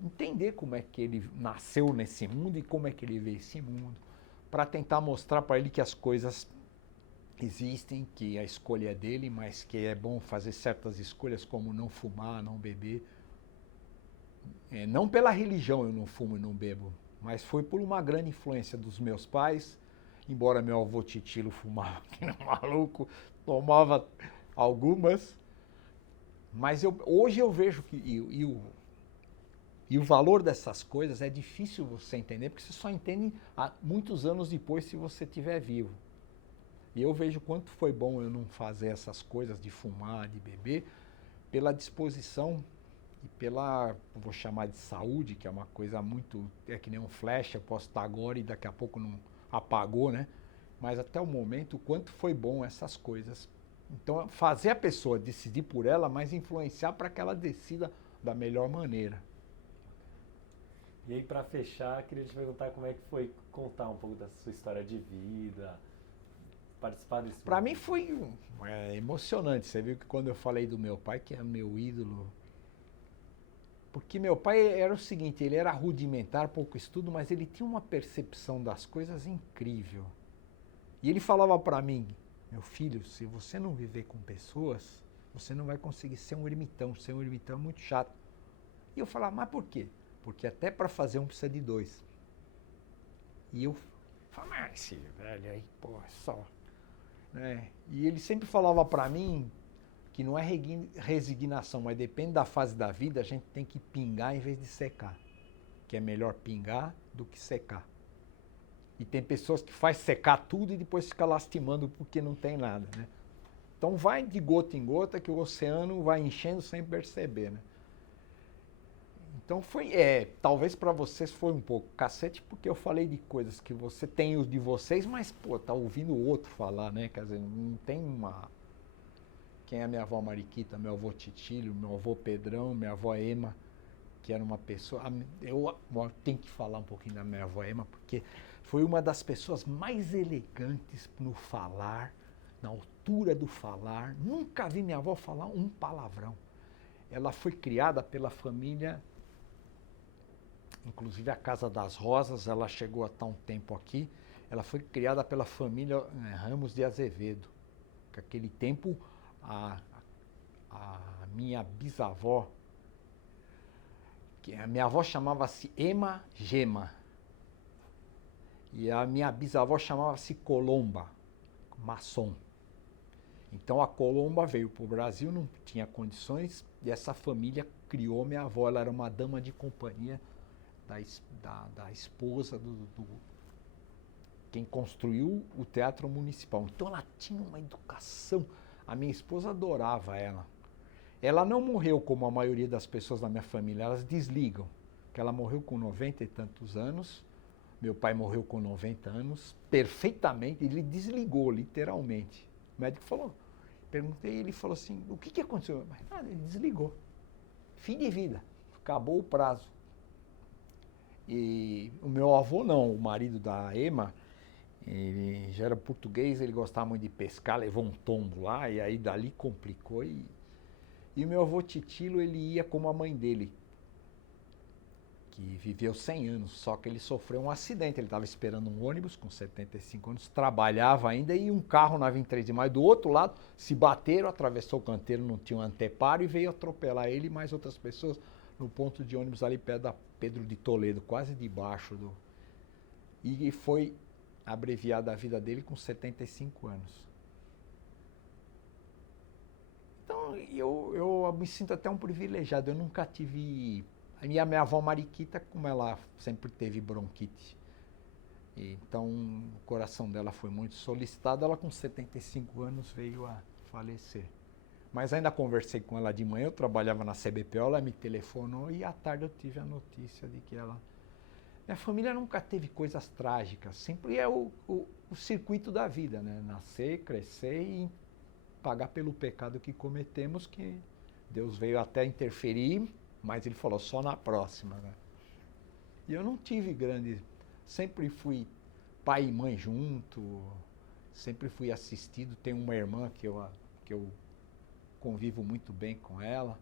entender como é que ele nasceu nesse mundo e como é que ele vê esse mundo, para tentar mostrar para ele que as coisas existem, que a escolha é dele, mas que é bom fazer certas escolhas como não fumar, não beber. Não pela religião eu não fumo e não bebo, mas foi por uma grande influência dos meus pais, embora meu avô Titilo fumava, que era maluco, tomava algumas, mas hoje eu vejo que e o valor dessas coisas é difícil você entender, porque você só entende muitos anos depois se você estiver vivo. E eu vejo quanto foi bom eu não fazer essas coisas de fumar, de beber, pela disposição e pela, vou chamar de saúde, que é uma coisa muito, é que nem um flash, eu posso estar agora e daqui a pouco não apagou, né? Mas até o momento, o quanto foi bom essas coisas. Então, fazer a pessoa decidir por ela, mas influenciar para que ela decida da melhor maneira. E aí, para fechar, queria te perguntar como é que foi contar um pouco da sua história de vida, participar desse... Para mim foi emocionante. Você viu que quando eu falei do meu pai, que é meu ídolo, porque meu pai era o seguinte, ele era rudimentar, pouco estudo, mas ele tinha uma percepção das coisas incrível. E ele falava para mim, meu filho, se você não viver com pessoas, você não vai conseguir ser um ermitão. Ser um ermitão é muito chato. E eu falava, mas por quê? Porque até para fazer um precisa de dois. E eu falava, mas esse velho aí, pô, é só... Né? E ele sempre falava para mim que não é resignação, mas depende da fase da vida, a gente tem que pingar em vez de secar. Que é melhor pingar do que secar. E tem pessoas que faz secar tudo e depois fica lastimando porque não tem nada, né? Então vai de gota em gota que o oceano vai enchendo sem perceber, né? Então foi, talvez para vocês foi um pouco cacete, porque eu falei de coisas que você tem os de vocês, mas, pô, tá ouvindo o outro falar, né? Quer dizer, não tem uma... Quem é a minha avó Mariquita, meu avô Titílio, meu avô Pedrão, minha avó Ema, que era uma pessoa... Eu tenho que falar um pouquinho da minha avó Ema, porque foi uma das pessoas mais elegantes no falar, na altura do falar. Nunca vi minha avó falar um palavrão. Ela foi criada pela família... Inclusive a Casa das Rosas, ela chegou a estar um tempo aqui, ela foi criada pela família Ramos de Azevedo. Naquele tempo, a minha bisavó, que a minha avó chamava-se Ema Gema, e a minha bisavó chamava-se Colomba, maçom. Então a Colomba veio para o Brasil, não tinha condições, e essa família criou minha avó, ela era uma dama de companhia, da esposa quem construiu o Teatro Municipal. Então ela tinha uma educação, a minha esposa adorava ela. Ela não morreu como a maioria das pessoas da minha família, elas desligam, que ela morreu com 90 e tantos anos, meu pai morreu com 90 anos, perfeitamente, ele desligou literalmente. O médico falou, perguntei, ele falou assim, o que aconteceu? Ele desligou, fim de vida, acabou o prazo. E o meu avô não, o marido da Ema, ele já era português, ele gostava muito de pescar, levou um tombo lá e aí dali complicou. E o meu avô Titilo, ele ia como a mãe dele, que viveu 100 anos, só que ele sofreu um acidente, ele estava esperando um ônibus com 75 anos, trabalhava ainda e um carro na 23 de maio do outro lado, se bateram, atravessou o canteiro, não tinha um anteparo e veio atropelar ele e mais outras pessoas. no ponto de ônibus ali perto da Pedro de Toledo, quase debaixo do... E foi abreviada a vida dele com 75 anos. Então, eu me sinto até um privilegiado. Eu nunca tive... A minha avó Mariquita, como ela sempre teve bronquite, então o coração dela foi muito solicitado, ela com 75 anos veio a falecer. Mas ainda conversei com ela de manhã, eu trabalhava na CBPO, ela me telefonou e à tarde eu tive a notícia de que ela... Minha família nunca teve coisas trágicas, sempre é o circuito da vida, né? Nascer, crescer e pagar pelo pecado que cometemos, que Deus veio até interferir, mas ele falou só na próxima, né? E eu não tive grande... Sempre fui pai e mãe junto, sempre fui assistido. Tenho uma irmã que eu convivo muito bem com ela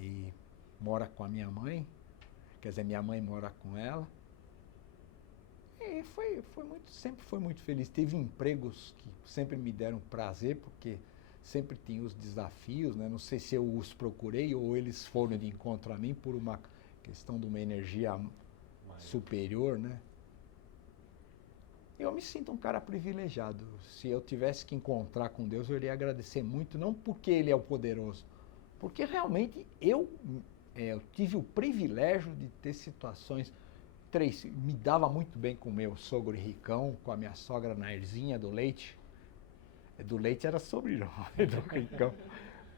e mora com a minha mãe, quer dizer, minha mãe mora com ela. E sempre foi muito feliz. Teve empregos que sempre me deram prazer, porque sempre tinha os desafios, né? Não sei se eu os procurei ou eles foram de encontro a mim por uma questão de uma energia superior, né? Eu me sinto um cara privilegiado. Se eu tivesse que encontrar com Deus, eu iria agradecer muito, não porque Ele é o poderoso, porque realmente eu tive o privilégio de ter situações. Me dava muito bem com o meu sogro Ricão, com a minha sogra Nairzinha do Leite. Do Leite era sobrenome do Ricão.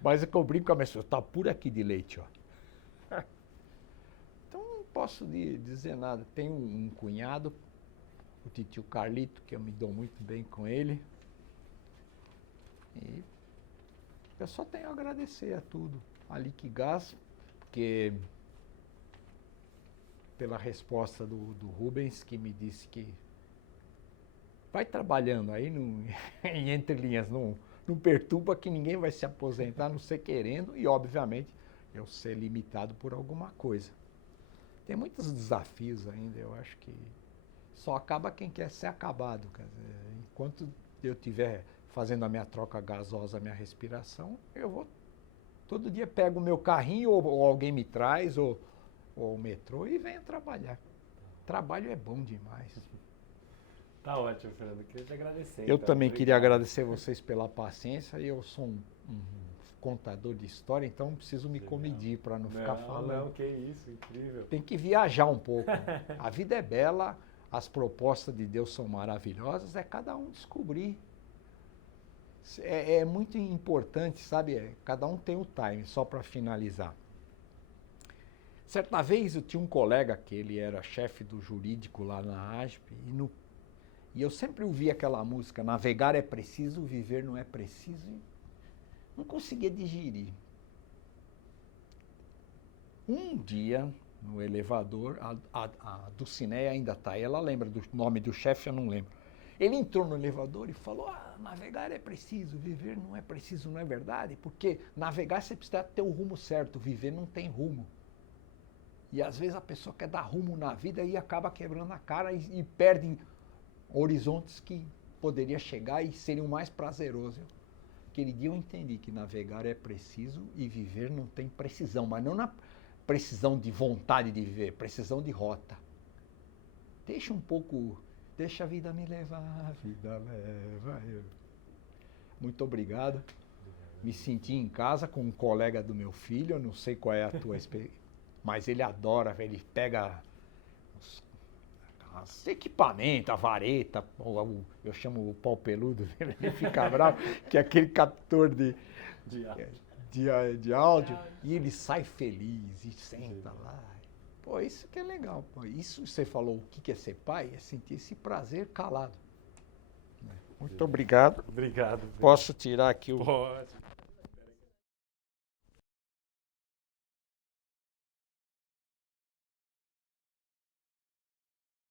Mas eu brinco com a minha sogra, tá por aqui de Leite, ó. Posso dizer nada. Tenho um cunhado, o titio Carlito, que eu me dou muito bem com ele. E eu só tenho a agradecer a tudo. A Liquigás, porque pela resposta do Rubens, que me disse que vai trabalhando aí em entrelinhas, não perturba que ninguém vai se aposentar, não ser querendo, e obviamente eu ser limitado por alguma coisa. Tem muitos desafios ainda, eu acho que só acaba quem quer ser acabado. Quer dizer, enquanto eu estiver fazendo a minha troca gasosa, a minha respiração, eu vou, todo dia pego o meu carrinho, ou alguém me traz, ou o metrô, e venho trabalhar. Trabalho é bom demais. Tá ótimo, Fernando. Queria te agradecer. Eu então. também Obrigado. queria agradecer vocês pela paciência. Eu sou um contador de história, então preciso me comedir para não ficar falando. Não, que isso, incrível. Tem que viajar um pouco. A vida é bela, as propostas de Deus são maravilhosas, é cada um descobrir. É muito importante, sabe? Cada um tem o time, só para finalizar. Certa vez eu tinha um colega que ele era chefe do jurídico lá na ASP, e eu sempre ouvia aquela música, navegar é preciso, viver não é preciso. Não conseguia digerir. Um dia, no elevador, a Dulcineia ainda está aí, ela lembra do nome do chefe, eu não lembro. Ele entrou no elevador e falou, navegar é preciso, viver não é preciso, não é verdade? Porque navegar você precisa ter o rumo certo, viver não tem rumo. E às vezes a pessoa quer dar rumo na vida e acaba quebrando a cara e perde horizontes que poderia chegar e seriam mais prazerosos. Aquele dia eu entendi que navegar é preciso e viver não tem precisão, mas não na precisão de vontade de viver, precisão de rota. Deixa um pouco, deixa a vida me levar, a vida leva eu. Muito obrigado. Me senti em casa com um colega do meu filho, eu não sei qual é a tua experiência, mas ele adora, ele pega os equipamentos, a vareta, eu chamo o pau peludo, ele fica bravo, que é aquele captor de áudio, e ele sai feliz e senta lá. Pô, isso que é legal. Pô. Isso você falou, o que é ser pai? É sentir esse prazer calado. Muito obrigado. Obrigado. Posso tirar aqui o... Pode.